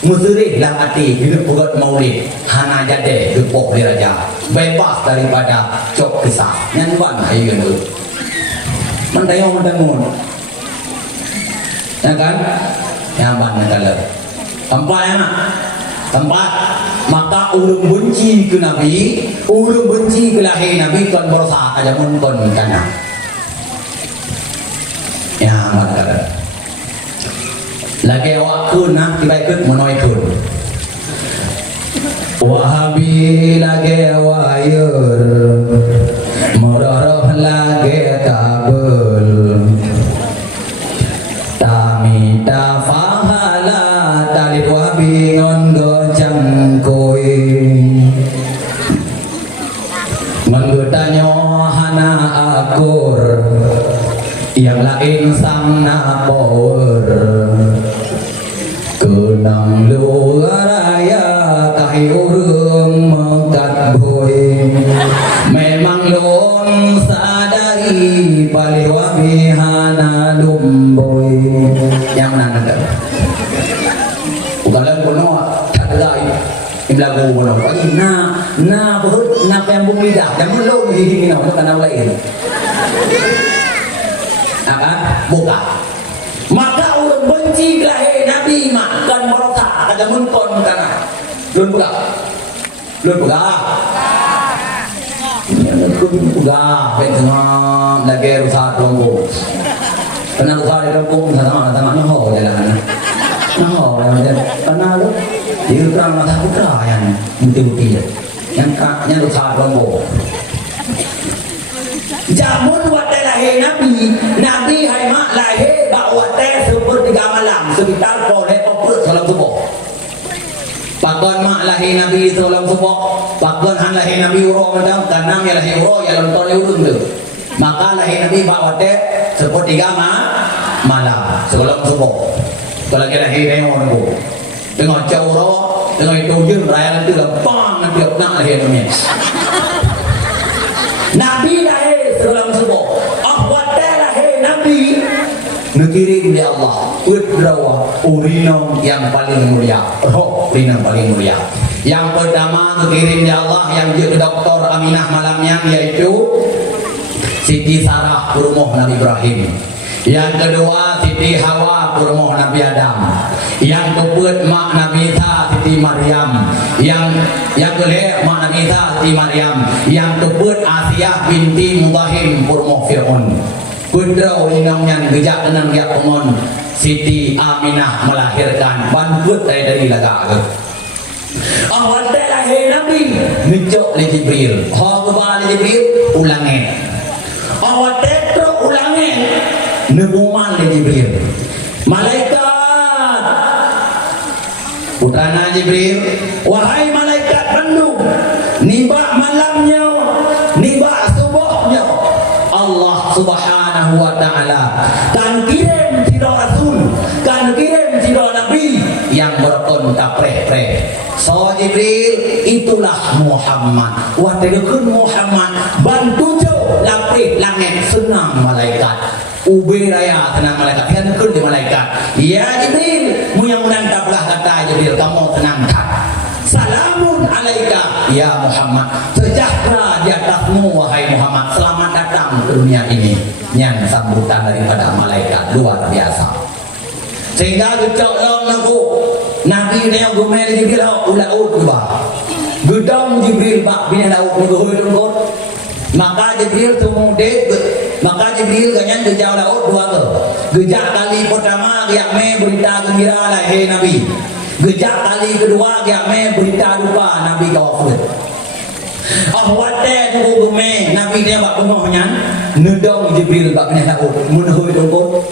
musri dalam hati hidup buat maulid hana jade gepok di raja bebas daripada cok kisah nyanban ayo dulu mentayong mendengun ya kan nyanban kalau tempat enak tempat maka urung benci ke Nabi urung benci ke lahir Nabi kon berusaha aja mun kon kana ya mana lagi waktu nak tiba ikut menoi kun wahabi lagi wayur murah lagi kabel tami ta fahala tali wahabi ngon gojang koi menggutanyo hana akur yang lain sang na power Benang raya kahi urang mangkat boy memang lon sadari balewa bihana lumboy yang mana ada ugalan kuno tak ada iblagu kuno lagi na perut na pembung lidah dan belum gini na kana lain apa buka maka urang benci lahe nabi makan merokak kada munton kana lun buka udah tengah lagi rusak lombok pernah rusak di kampung sama nyaho jalan nyaho pernah lu di utara mata putra yang bukti yang rusak lombok jamun wadah lahir nabi hai mak lahir bawa teh seperti 3 malam sekitar boleh poput salam subuh pakon mak lahir nabi salam subuh pakon han lahir nabi uro madam kanang ya lahir uro ya lonton urun tu maka lahir nabi bawa teh seperti 3 malam salam subuh kalau kita lahir yang orang tu dengan cawro dengan itu jun raya nanti lempang nanti nak lahir namanya nabi lahir salam subuh wadah lahir nabi nekirim di Allah udrawa urinong yang paling mulia roh urinong paling mulia yang pertama nekirim di Allah yang jadi doktor Aminah malamnya yaitu Siti Sarah kurmoh Nabi Ibrahim yang kedua Siti Hawa kurmoh Nabi Adam yang keempat mak Nabi Isa Siti Maryam yang kelima mak Nabi Isa Siti Maryam yang keempat Asiyah binti Mudahim kurmoh Fir'aun Kundrau inang yang gejak enang ya pengon Siti Aminah melahirkan banput dari laga awal lahir nabi ngejok li Jibril khawba li Jibril ulangin awal tetro ulangin nebuman li Jibril malaikat putrana Jibril wahai malaikat renung nibak malamnya nibak subuhnya Allah subhanahu wa ta'ala kan kirim siro rasul kan kirim siro nabi yang berkontak preh-preh so Jibril itulah Muhammad wategekun Muhammad bantu jo lapih langit senang malaikat ubi raya senang malaikat kan kun di malaikat ya Jibril yang menantaplah kata Jibril kamu tenangkan salamun alaika ya Muhammad sejahtera di atasmu wahai Muhammad selamat datang ke dunia ini yang sambutan daripada malaikat luar biasa sehingga gecok long naku nabi yang gumel Jibril ulaud ba gedang Jibril bak bina laut nugoy nungkot maka Jibril tumudik maka Jibril ganyan gejau laut dua ke gejak kali pertama yang berita gembira lahir nabi gejak kali kedua kiamat berita duka nabi kawafut ahwate tu gume nabi dia bak pemohnya nedong Jibril bak kena laut munhui dongkot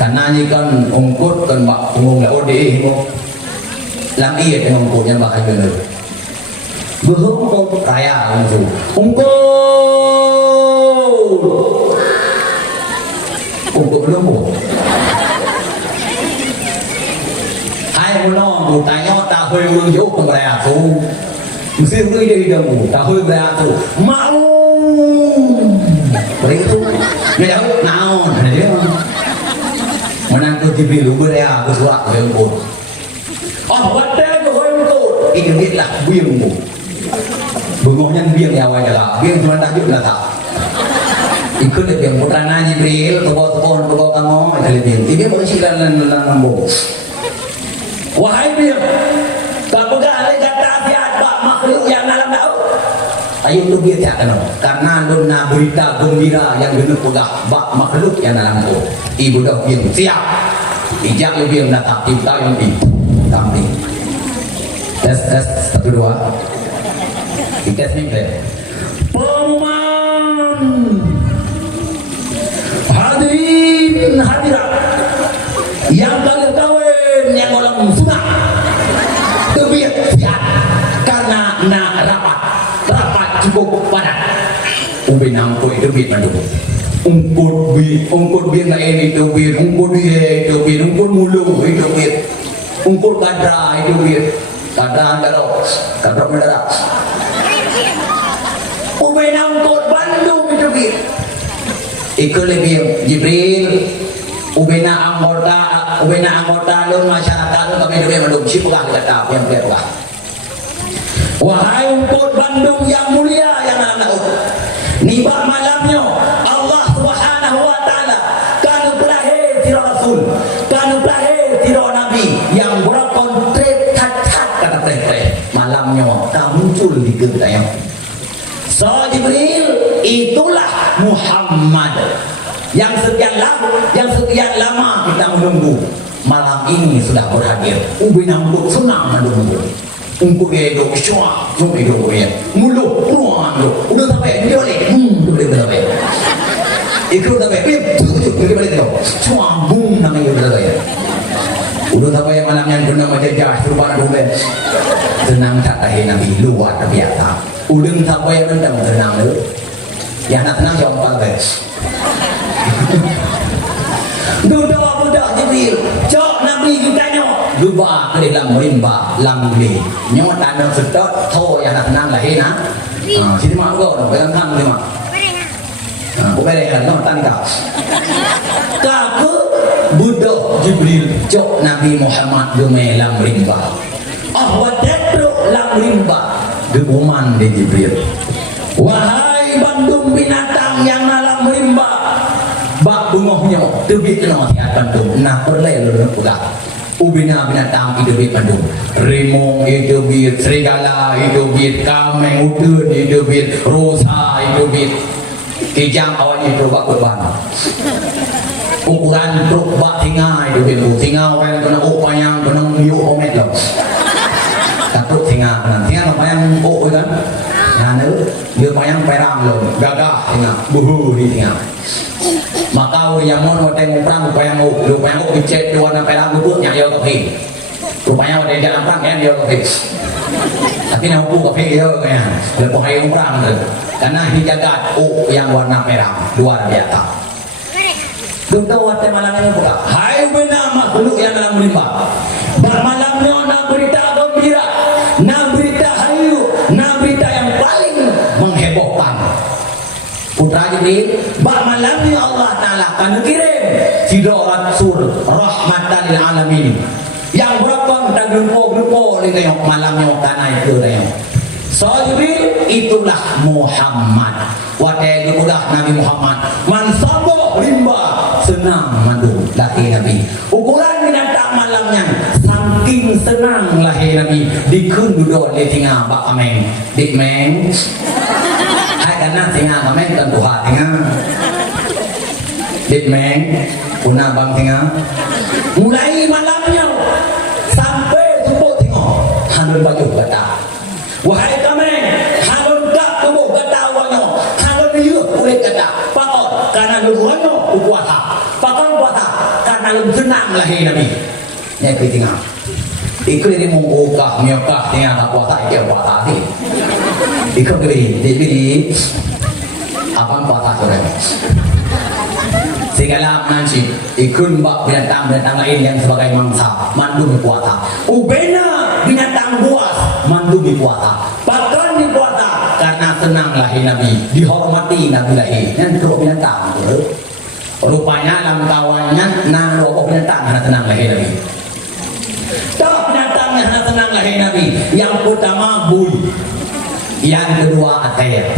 karena kan ongkot kan bak punggung laut deh lagi ya dengan ongkotnya bak aja ongkot raya ongkot belum hai muno bu tanya ta hơi urang jo pang raya tu mesti ui dari damu ta hơi raya tu mau begitu nggak naon dia menantu Jibril beraya ke surat ke ongkot wadah ke ongkot ini dia lah biang bu bengohnya biang ya wajah biang cuma tajuk lah tak ikut yang putrana Jibril tokoh kamu intelligent ini bersilan lambung wahai dia kamu gak kata biar bak makhluk yang dalam laut ayo tu biar tak kenal karena dona berita gembira yang genep pegah bak makhluk yang dalam laut ibu dah biar siap ijak lu biar datang kita yang di tampil tes 1 2 tes ni clear pengumuman hadirin hadirat yang kalian kawin yang orang sunat tebiat siap karena nak rapat cukup padat ubin angkoi bit mandung. Ungkut biar nak itu bit, ungkut dia itu bit, ungkut mulu itu bit, ungkut kadra itu bit, kadra mendarat. Ubena ungkut Bandung itu bit. Ikut lebih Jibril, ubena anggota lun masyarakat lun kami dulu mandung si pegang kata apa yang pegang. Wahai ungkut Bandung yang mulia yang anak nibah malamnya Allah Subhanahu wa taala kanu pelahir tiro rasul kanu pelahir tiro nabi yang berkontret tat kata teh malamnya tak muncul di gentayang. So Jibril itulah Muhammad yang sekian lama kita menunggu. Malam ini sudah berhadir. Ubin ambuk senang menunggu. Ungku dia hidup syua, cuma hidup dia. Mulu, ruang tu. Udah sampai, dia boleh. Boleh sampai. Ikut sampai, pergi balik tu. Syua, namanya udah sampai. Udah sampai malam yang guna macam jah, serban domen. Tenang tak tahi Nabi, luar terbiasa. Udah sampai yang tenang tu. Yang nak tenang jawab apa? Budak Jibril, cok Nabi kitanya. Lupa ke dalam rimba lamli nyot anda sedot tho yang nak tenang lahir na sini mak kau pegang tang ni mak bukan dia nak tang kau kaku budak Jibril cok Nabi Muhammad dume lam rimba wadadru lam rimba gebuman di Jibril. Wahai Bandung binatang yang alam rimba bak bungohnya tebik kena akan tu nak perleh lu pulang. Ubina binatang hidup Bandung, rimong hidup, serigala hidup, kameng udun hidup, rusa hidup, kijang awalnya truk bak kurban. Ukuran truk bak tinggal hidup, tinggal orang kena upayang kena yuk omet loh. Takut tinggal upayang kan? Nanu dia upayang perang loh, gagah tinggal, buhu di tinggal. Maka yang mau tengok perang upayang dicet dua na perang itu yang dia kafe. Rupanya ada jalan perang kan dia kafe. Tapi nak upu kafe dia kan. Lepas hari perang tu. Karena dijaga yang warna merah luar biasa. Duta waktu malam ini buka. Hai benar makhluk yang dalam rimba. Bermalamnya nak berita gembira, nak berita hayu, nak berita yang paling menghebohkan. Putra Jibril, malamnya Allah Ta'ala akan kirim Sidrat Sur rahmatan lil alamin yang berapa dan gempo ni tengok malamnya tanah itu tengok. So Jibril itulah Muhammad. Watai budak Nabi Muhammad. Mansabo rimba senang mandu laki Nabi. Ukuran binatang malamnya saking senang lahir Nabi dikun duduk di tinggal bak ameng dik meng. Karena tinggal kami kan Tuhan tinggal ditmeng punah bang tinggal mulai malamnya sampai subuh tinggal halun baju kata wahai kami halun tak tubuh kata awalnya halun yuk kulit kata pakot karena luruhnya puasa pakot puasa karena lu senang lahir Nabi nyai tinggal ikut ini mengukah miokah tinggal tak puasa ikut puasa sih ikut diri apa puasa sore segala nanti ikut bak binatang lain yang sebagai mangsa mandu puasa ubena binatang buas mandu puasa bahkan di puasa karena senang lahir Nabi dihormati Nabi lahir yang teruk binatang rupanya dalam kawannya nang rokok binatang karena senang lahir Nabi tak binatang yang senang lahir Nabi yang pertama bui yang kedua akhir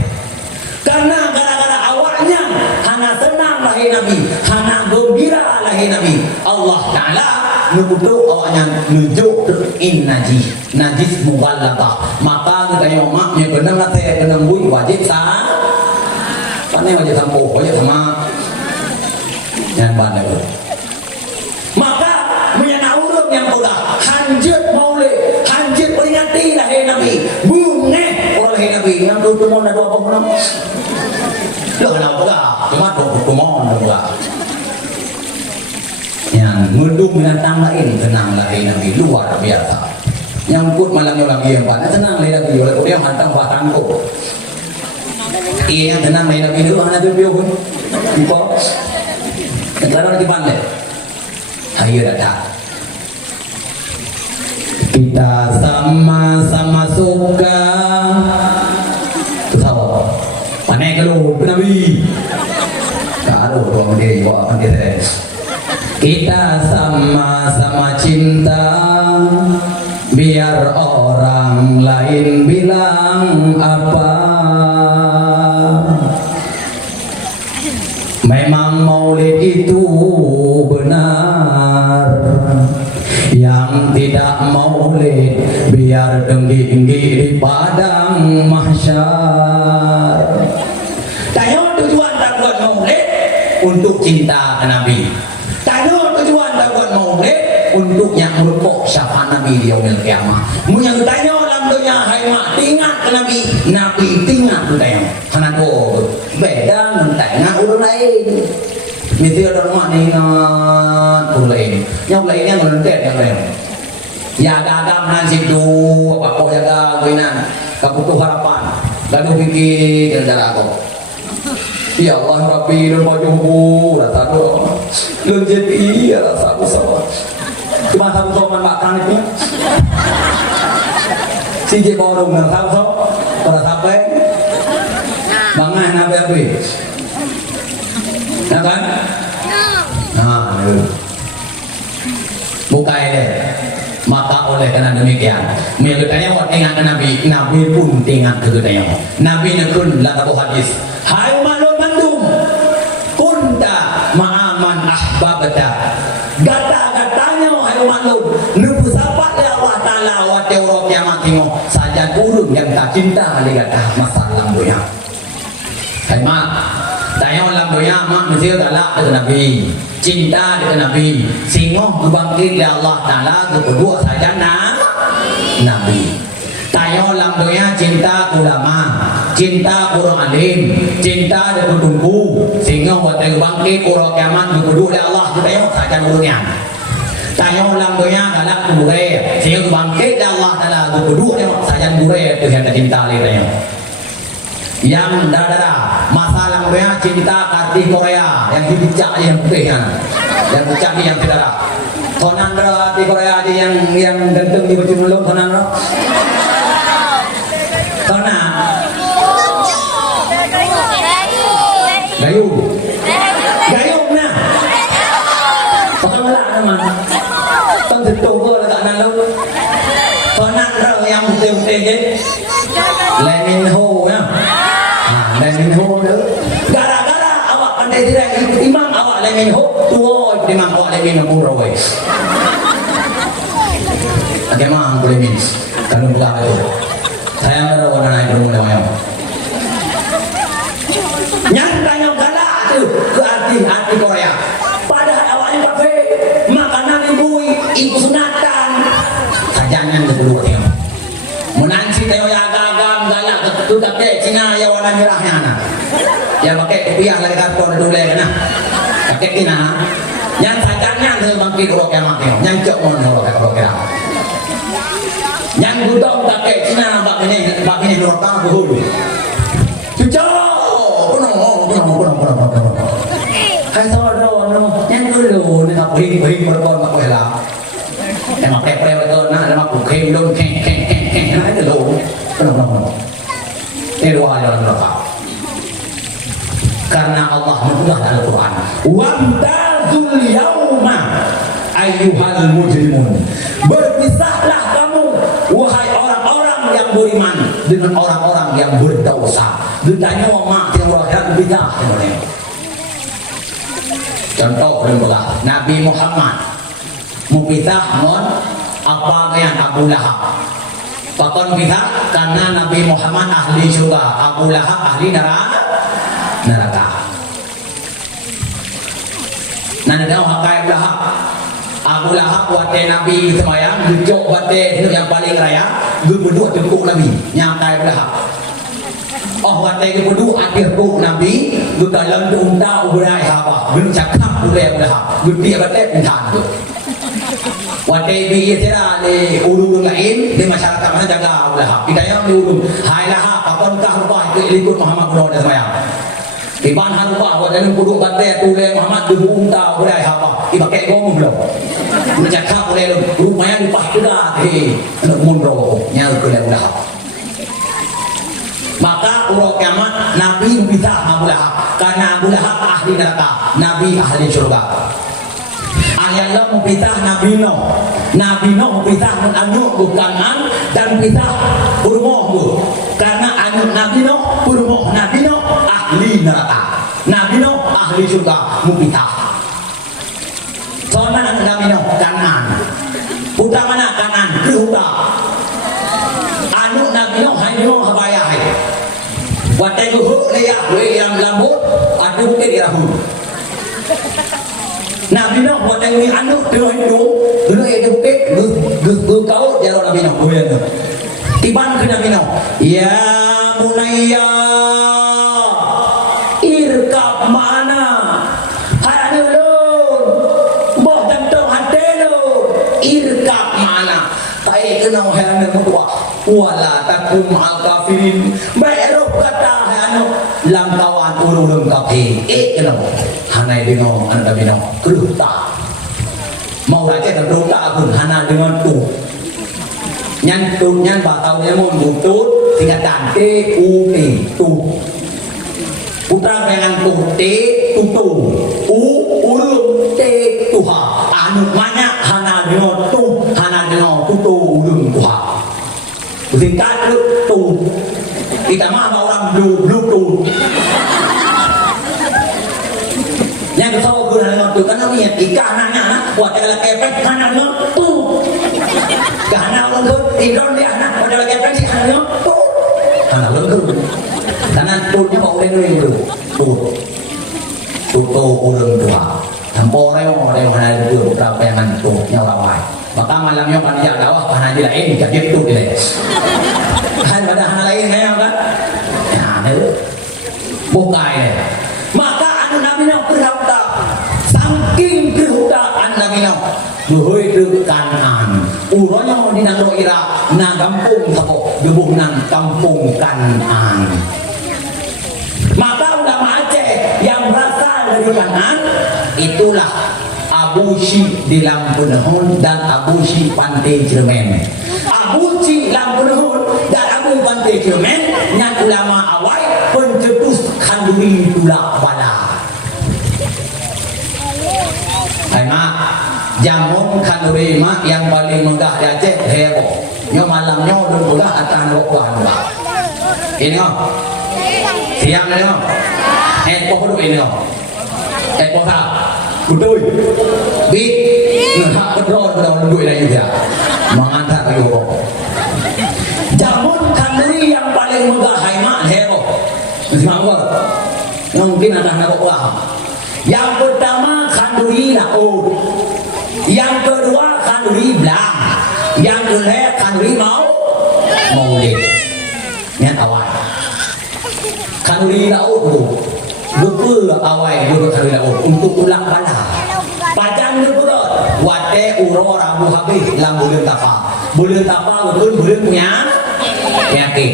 karena gara-gara awalnya hana senang lahir Nabi hana gembira lahir Nabi Allah Ta'ala nubutu awalnya nujuk in najis mughalabah maka kita yang maknya benang akhir benang bui wajib sah panai wajib sampo wajib sama yang bandar maka menyana urut yang mudah hanjut maulid hanjut peringati lahir Nabi bunge lahir Nabi yang dua kumon dan dua kumon dah kenapa dah cuma dua kumon dah yang ngedung binatang lain tenang lahir Nabi luar biasa yang put malamnya lagi yang panas tenang lahir Nabi oleh dia hantam batangku Iya yang tenang main lagi dulu, anak beliau pun. Ipo, sekarang lagi pandai. Ayo datang. Kita sama-sama suka. Tahu? Mana kalau Nabi? Kalau orang dia bawa dia. Kita sama-sama cinta. Biar orang lain bilang apa. Memang maulid itu benar. Yang tidak maulid biar tinggi-tinggi di padang mahsyar. Tanya tujuan tak buat maulid untuk cinta ke Nabi. Tanya tujuan tak buat maulid untuk yang merupuk syafaat Nabi di yaumil kiamah. Mu yang tanya dalam dunia hai mak tingat ke Nabi, Nabi tingat tu tanya. Karena tu beda dengan tanya orang lain. Mesti ada rumah ni ingat orang lain. Yang lain yang melentet yang lain. Ya gagam nasib tu apa kau jaga kuinan. Kebutuh harapan. Gaduh fikir kendala aku. Ya Allah Rabbi dan bajuku rasa tu. Lenjeti rasa aku sama. Cuma satu soman makan itu. Si je borong dengan satu sok pada sampai bangan nabi apa? Nah kan? Nah, buka ini. Maka oleh karena demikian, mereka tanya waktu ingat Nabi, Nabi pun ingat kegetanya. Nabi nekun latabu hadis. Hai makhluk mandum, kunta ma'aman ahbabata. Gata-gatanya hai makhluk, nubu sapat ya Allah Ta'ala wa teorok kiamat timo. Saja turun yang tak cinta ali gata masalah dunia. Hai mak, tanya orang dunia mak mesti galak dengan Nabi. Cinta dengan Nabi, singoh berbangkit dari Allah Ta'ala kedua saja Nabi. Tayo lang doya cinta ulama, cinta kurang alim, cinta dengan tunggu, singoh waktu berbangkit kurang kiamat kedua dari Allah tayo saja dulunya. Tayo lang doya galak kubure, singoh berbangkit dari Allah Ta'ala kedua tayo saja kubure Tuhan cinta tayo. Yang darah masalah Korea cinta karti Korea yang dibicak yang putihnya yang bicak yang saudara tonan di Korea aja yang ganteng di baju mulut tonan gayu nah pakai melak nama ton setuh ke letak nalu tonan yang putih-putih Lemin Ho ya. Lemin Ho gara-gara awak pandai tidak ikut imam awak Lemin Ho tua imam awak Lemin Ho roy. Bagaimana boleh min kalau buka itu saya ada warna naik rumah yang nyatanya galak tu ke hati Korea padahal awaknya pakai makanan ibu sunatan sajangan kedua tengok menansi tengok ya agak-agak galak tu pakai Cina ya warna merahnya nah ya pakai kopiah lagi karton dulu na pakai Cina yang sajangan tu bangkit kalau kiamat tengok yang cok mon kalau kiamat yang gudang pakai Cina bak ini merokok dulu cucok Hai saudara yang dulu ni tak beri berkon mak bela yang pakai berkon nak mak bukan dong nah itu dulu kenapa ini dua hal yang berapa karena Allah menulah dalam Quran wamtazul yauma ayyuhal mujrimun berpisahlah kamu wahai orang-orang yang beriman dengan orang-orang yang berdosa ditanya mak yang orang bidah contoh bermula Nabi Muhammad mupisah mon apa yang Abu Lahab pakon pisah karena Nabi Muhammad ahli surga Abu Lahab ahli neraka nanti orang kaya Lahab Abu Lahab wate Nabi semayang duduk wate yang paling raya gue berdua tengkuk Nabi nyampai Lahab oh wate gue berdua akhir kuk Nabi gue dalam unta uberai apa gue cakap uberai Lahab gue dia wate untan gue Wadai bi tera le ulun lain di masyarakat mana jaga ulah. Kita yang di ulun hai lah kapankah rupa itu ikut Muhammad Muhammad semaya. Iban harupa wadai kudu bate tule Muhammad diunta boleh apa. Ipakai gomong belum. Mencakap boleh rupanya lupa juga nak munro nyal ke ulah. Maka urut kiamat Nabi bisa Abu Lahab karena Abu Lahab ahli neraka, Nabi ahli surga. Allah mempisah Nabi Nuh. Nabi Nuh mempisah anak bukan dan pisah rumah karena anak Nabi Nuh rumah Nabi Nuh ahli neraka, Nabi Nuh ahli surga mempisah. Soalnya anak Nabi Nuh kanan, putra mana kanan kehuta. Anak Nabi Nuh hanya habaya. Watai guhuk leyak yang lambut adu bukit irahun. Nabi Nuh buat yang ni anu dulu hidup dulu hidup bukit kau jalan Nabi Nuh boleh tu. Tiban ke Nabi Nuh. Ya Munayya irkab mana? Hai ulun, boh jantung hati lu irkab mana? Tai kenal hai anu tua. Wala takum al kafirin. Baik kata hai anu langkawan ulun kafir. Kenal. Hanai dengan anak Nabi Nuh keruta mau raja dan keruta pun hana dengan tu nyan batau dia mau butut singkatan TUT tu putra dengan tu ulum T tuha anu banyak hana dengan tu ulum tuha singkat tu kita mah orang blue yang tahu guna dengan tu karena ni ikan anaknya buat jalan kepek kanan tu karena orang tu tidur dia anak buat jalan kepek si kanan tu karena orang tu karena tunya mau lagi tu orang tua tempoh orang mana itu berapa yang tu nyawa maka malamnya kan dia dakwah kan dia lain jadi itu dia kan ada hal lain kan ya itu bukai maka anu Nabi Nuh berhutang saking berhutang Nabi Nuh luhur ke kanan uranya mau dinang roira na kampung sapo gebuh nang kampung kanan maka ulama Aceh yang berasal dari kanan itulah Abu Sy di Lampunehun dan Abu Sy Pantai Cermen. Abu Sy Lampunehun dan Abu Pantai Cermen yang ulama awal pencetus kanduri tulak bala. Hai mak, jamun kanduri mak yang paling megah di Aceh hebo. Nyo malamnya udah megah atan rokuan. Ini kok. Siang ini kok. Poh dulu ini kok. Poh tak. Betul. Bi, nak pedron duit lagi dia. Mengantar ke Eropa. Jamun kanduri yang paling megah hai mak hebo. Mesti mawar. Yang mungkin anak-anak paham. Yang pertama kanduri laut. Yang kedua kanduri belang. Yang ketiga kanduri maulid. Ini awal. Kanduri laut tu. Lupa awal dulu kanduri laut untuk ulang bala. Pajang dulu wate uro rabu habis lam bulan tapa. Bulan tapa betul bulan punya yakin.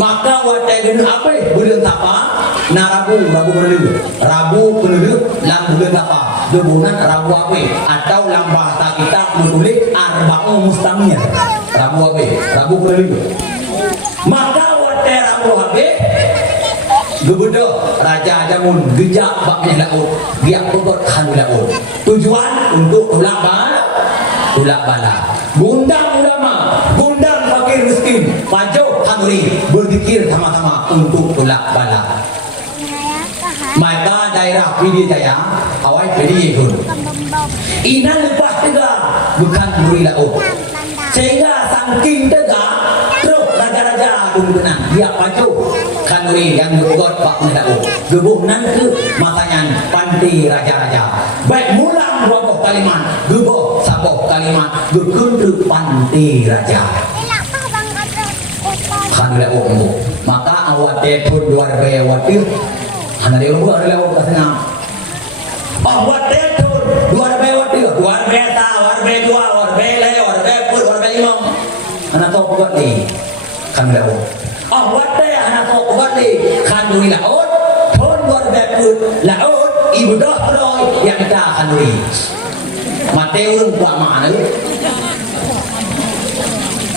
Maka wate genu apa bulan tapa na rabu penduduk lam bulan tapa bulan rabu apa atau lam bahasa kita menulis arba'u mustamir rabu apa rabu penduduk maka wate rabu apa Gebedo Raja Jamun gejak baknya laut dia pokok kanu laut tujuan untuk tulak bala gundang ulama gundang fakir miskin pajau kanuri berzikir sama-sama untuk tulak bala maka daerah Pidi Jaya awal Pidi pun inan lepas juga bukan beri laut sehingga saking tegak terus raja-raja gundang dia pajau kanuri yang bergot pak laut gebuh nanti matanya panti raja-raja baik mulang roboh kalimat gebuh saboh kalimat gekundu panti raja kanuri laut maka awat pun luar biasa hana dia luar lewat kasnya awat pun luar biasa luar biasa kan laut. Ah wadai anak kok wadai kan duri laut, thon buat berput laut ibu dah roy yang kita kan duri. Mateo buat mana?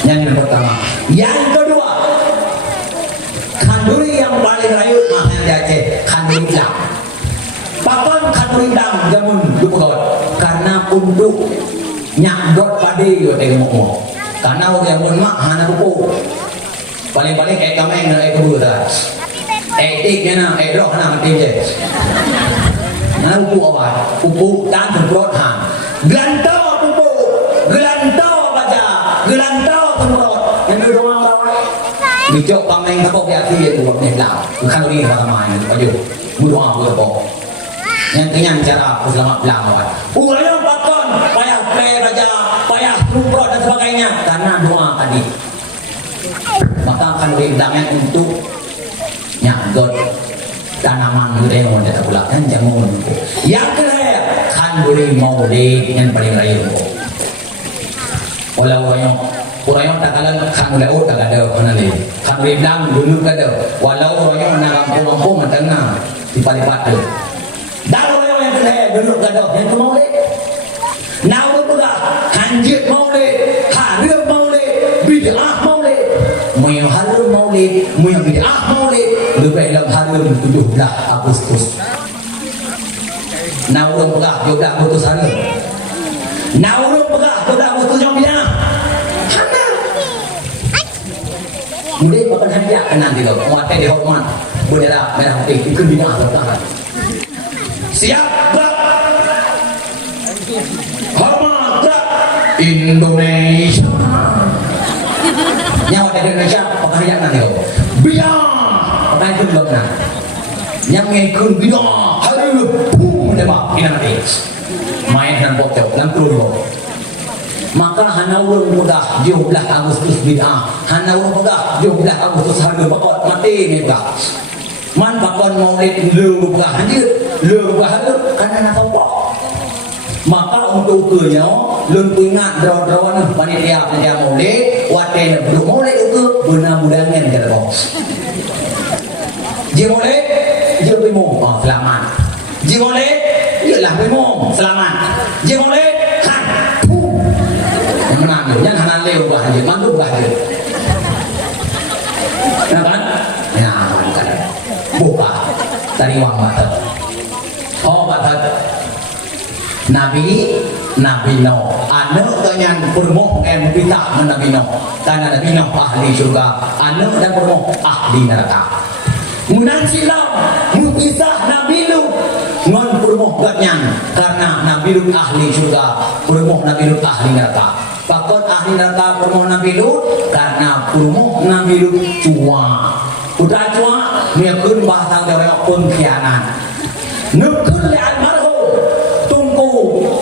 Yang pertama, yang kedua, kanduri yang paling rayut mah yang Aceh, kanduri dam. Pakon kanduri dam jamun dupegot karena untuk nyadot padi yo tengok. Karena orang yang mak hana buku. Paling-paling kameng na keburu dah. Tiknya na roh na mati je. Na buku awak, buku dan temprot han. Gelantau buku, gelantau baca, gelantau temprot. Yang itu orang orang. Dijok kameng kapok biasa itu buat nyelau. Bukan ini ramai ni baju. Mudah buat yang kenyang cara selamat belawat. Urang pakon payah play baca, payah temprot dan sebagainya karena doa tadi. Maka akan rindangnya untuk nyadot tanaman gede mau datang pula kan jamun. Yang kedua kan boleh maulid yang paling raya. Orang tak kalah kan boleh tak ada mana ni. Kan rindang dulu ada. Walau orang nak kampung mentengah di palipat tu. Dan orang yang kedua dulu ada yang maulid. Nawa pula kanjit maulid, harum maulid, bid'ah maulid. Yang harum maulid, yang bid'ah maulid lebih dalam harum 17 Agustus. Naurung pegah 12 Agustus harum. Naurung pegah 12 Agustus yang bid'ah. Hana. Mulai makan hadiah kenal dia. Muatnya dihormat. Bendera merah putih itu bid'ah bertahan. Siap gerak. Hormat gerak. Indonesia. Nyawa dari Indonesia pekerjaan nanti kau biar pakai pun benar yang ngikut biar hari pun demak ini nanti main dan bocor dan turun maka hana urang mudah 17 Agustus bid'ah hana urang mudah 17 Agustus hari bakot mati ni bakal man bakon maulid leu bakal hadir leu bakal karena nak apa maka untuk ukurnya lun ingat draw-drawan panitia maulid waten belum maulid itu benar-benarnya kata kau je maulid je bimong selamat je maulid ialah bimong selamat je maulid kan yang menang yang hanan leu bahagia mandu bahagia ya kan ya kan buka dari wang mata oh mata Nabi No anak dengan permoh berita Nabi No karena Nabi No ahli surga anak dan permoh ahli neraka munan silam mukisah Nabi Lut ngon permoh gatnyang karena Nabi Lut ahli surga permoh Nabi Lut ahli neraka pakot ahli neraka permoh Nabi Lut karena permoh Nabi Lut cua udah cua mekun bahasa dari pengkhianat nukun le almarhum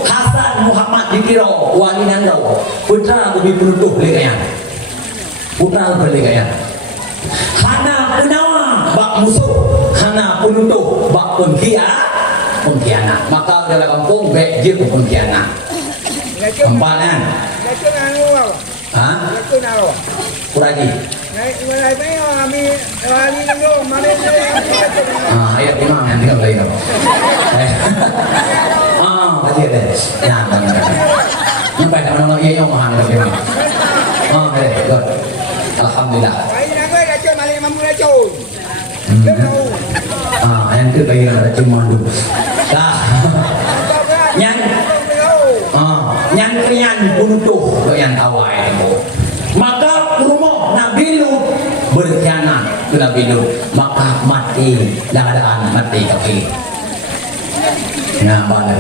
Hasan Muhammad dikira wali nandau putra lebih penutup legaya putra berlegaya hana penawa bak musuh hana penutup bak pengkhianat maka dalam kampung baik je pengkhianat kempanan ha kuraji ayat imam yang tinggal lagi tadi ada ya benar nyampe tak menolong iya yang mahal lagi good alhamdulillah yang itu bagi ada cuma dulu yang krian bunuh yang awal maka rumah Nabi Lut berkhianat ke Nabi Lut maka mati keadaan mati kaki nah mana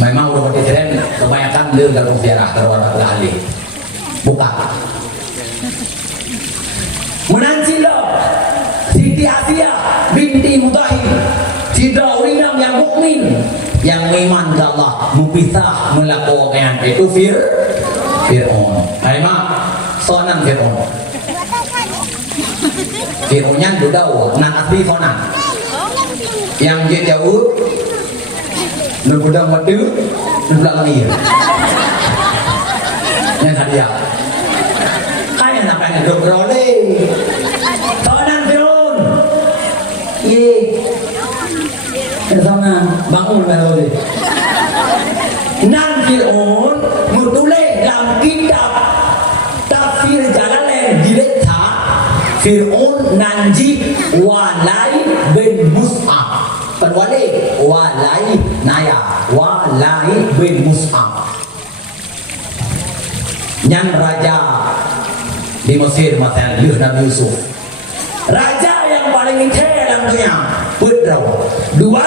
memang udah mati seren kebanyakan dia dalam sejarah terwarna ahli buka Munansila Siti Asia binti Mutahim Sidra Urinam yang mukmin yang iman ke Allah mupisah melakukan itu Fir'aun memang sonan Fir'aun Fir'aunnya dudau nan asli sonan yang dia jauh nubudang madu nubudang lagi yang hadiah kaya nak pengen dok role mana bangun kalau ni. Nan Fir'aun menulis dalam kitab Tafsir Jalalain dilekta Fir'aun nanji Walai bin Mus'ab. Penwali Walai Naya Walai bin Mus'ab. Yang raja di Mesir masa Nabi Yusuf. Raja yang paling kaya dalam dunia. Putra. Dua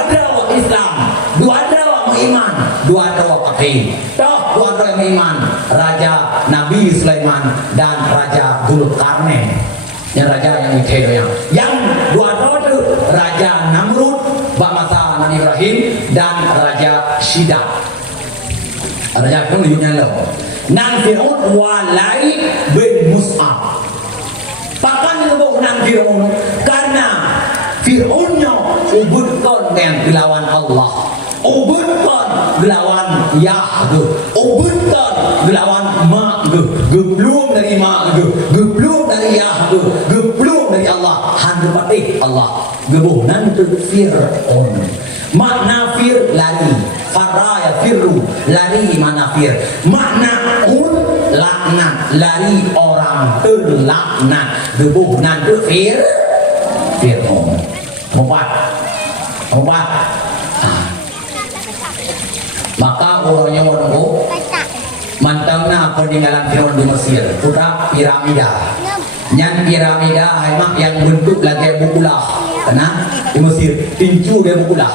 Islam, dua iman, dua kafir. Toh dua iman. Raja Nabi Sulaiman dan Raja Dzulkarnain. Yang raja yang kaya. Yang dua itu Raja Namrud pada masa Nabi Ibrahim dan Raja Syidad. Raja itu diunyang lo. Nang Fir'aun Walai bin Mus'ab. Pakan disebut nang Fir'aun karena Fir'aunnya ubudkan dengan gelawan Allah, ubudkan gelawan Yahweh, ubudkan gelawan Ma'geh, geblung dari Ma'geh, geblung dari Yahweh, geblung dari Allah, hantu patih Allah, gebuh nanti Fir'aun. Makna fir lari, faraya firru lari mana fir. Makna laknat lari orang terlaknat. Gebuh nanti Fir'aun. Obat. Maka orangnya menunggu mantangna peninggalan Fir'aun di Mesir. Sudah piramida. Yang piramida memang yang bentuk lagi bukulah. Karena di Mesir pincu dia bukulah.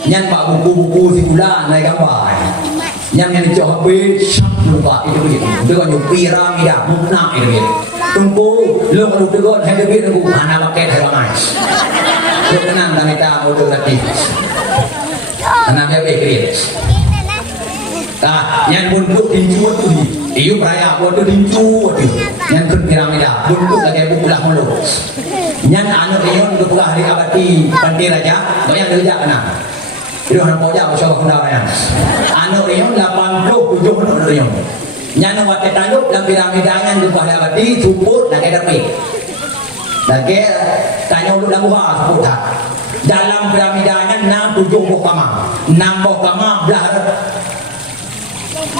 Yang pak buku-buku sikulah naik gambar. Yang dicok HP syak lupa itu begitu. Itu kan piramida mukna itu begitu. Tunggu lu kalau tegon hai begitu aku mana pakai ramai. Lu kenang kami tahu udah lagi. Karena dia begitu. Yang bentuk pincu itu iyo peraya waktu pincu itu. Yang piramida bentuk lagi bukulah mulu. Yang anu ion bukulah di abadi pantai raja banyak kerja kena. Itu orang pojak usaha kendaraan. Anu riyon 87 anu riyon. Nyana wate tanduk dalam piramidanya juga abadi support lagi dapi. Lagi tanya dulu dalam buah support. Dalam piramidanya 67 kamar. 6 kamar belah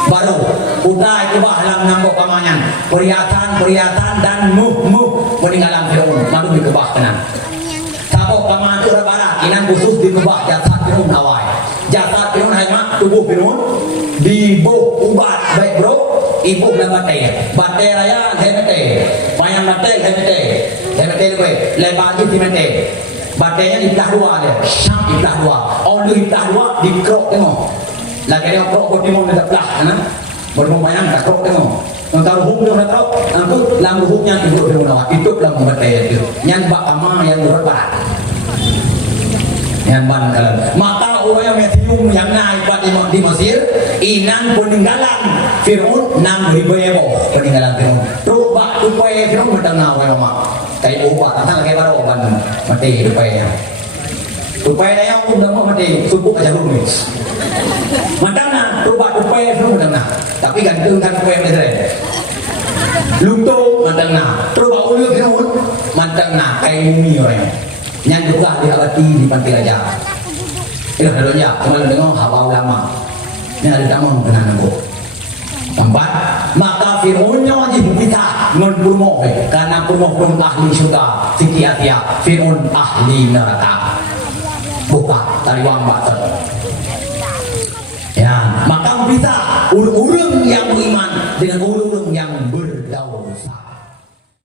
baru. Udah itu bah dalam 6 kamarnya. Perhiasan dan muh meninggalan Fir'aun. Madu di kebah kena. Sabok kamar itu barat. Inang khusus di kebah jasad Fir'aun awal. Jasad Fir'aun hanya tubuh Fir'aun dibuh ubat baik bro ibu dan batai raya hemete bayang batai hemete gue lebar di hemete batainya dibelah dua dia syam dibelah duaolu dibelah dua dikrok tengok lagi dia krok buat timur dia belah kan bermau bayang tak krok tengok kalau hum dia krok aku lambu humnya ibu Fir'aun awal itu lambu batai itu yang bak ama yang berat yang bantal maka orang yang metium yang naik di Mesir inang peninggalan Fir'aun 6.000 peninggalan Fir'aun rubah upaya Fir'aun bertengah wama kayak ubah tentang kayak baru oban mati upaya yang udah mau mati subuh aja rumit matana rubah upaya Fir'aun bertengah tapi gantung kan upaya Israel luto matana rubah ulu Fir'aun matana kayak bumi orang yang juga diabadi di pantai raja. Itu dulunya kemarin dengar hawa ulama. Yang ada tamu kenal aku. Tempat maka Fir'aunnya wajib kita menpurmo karena purmo ahli surga setiap Fir'aun ahli neraka. Buka dari wang batin. Ya, maka bisa urung-urung yang beriman dengan urung-urung yang berdosa.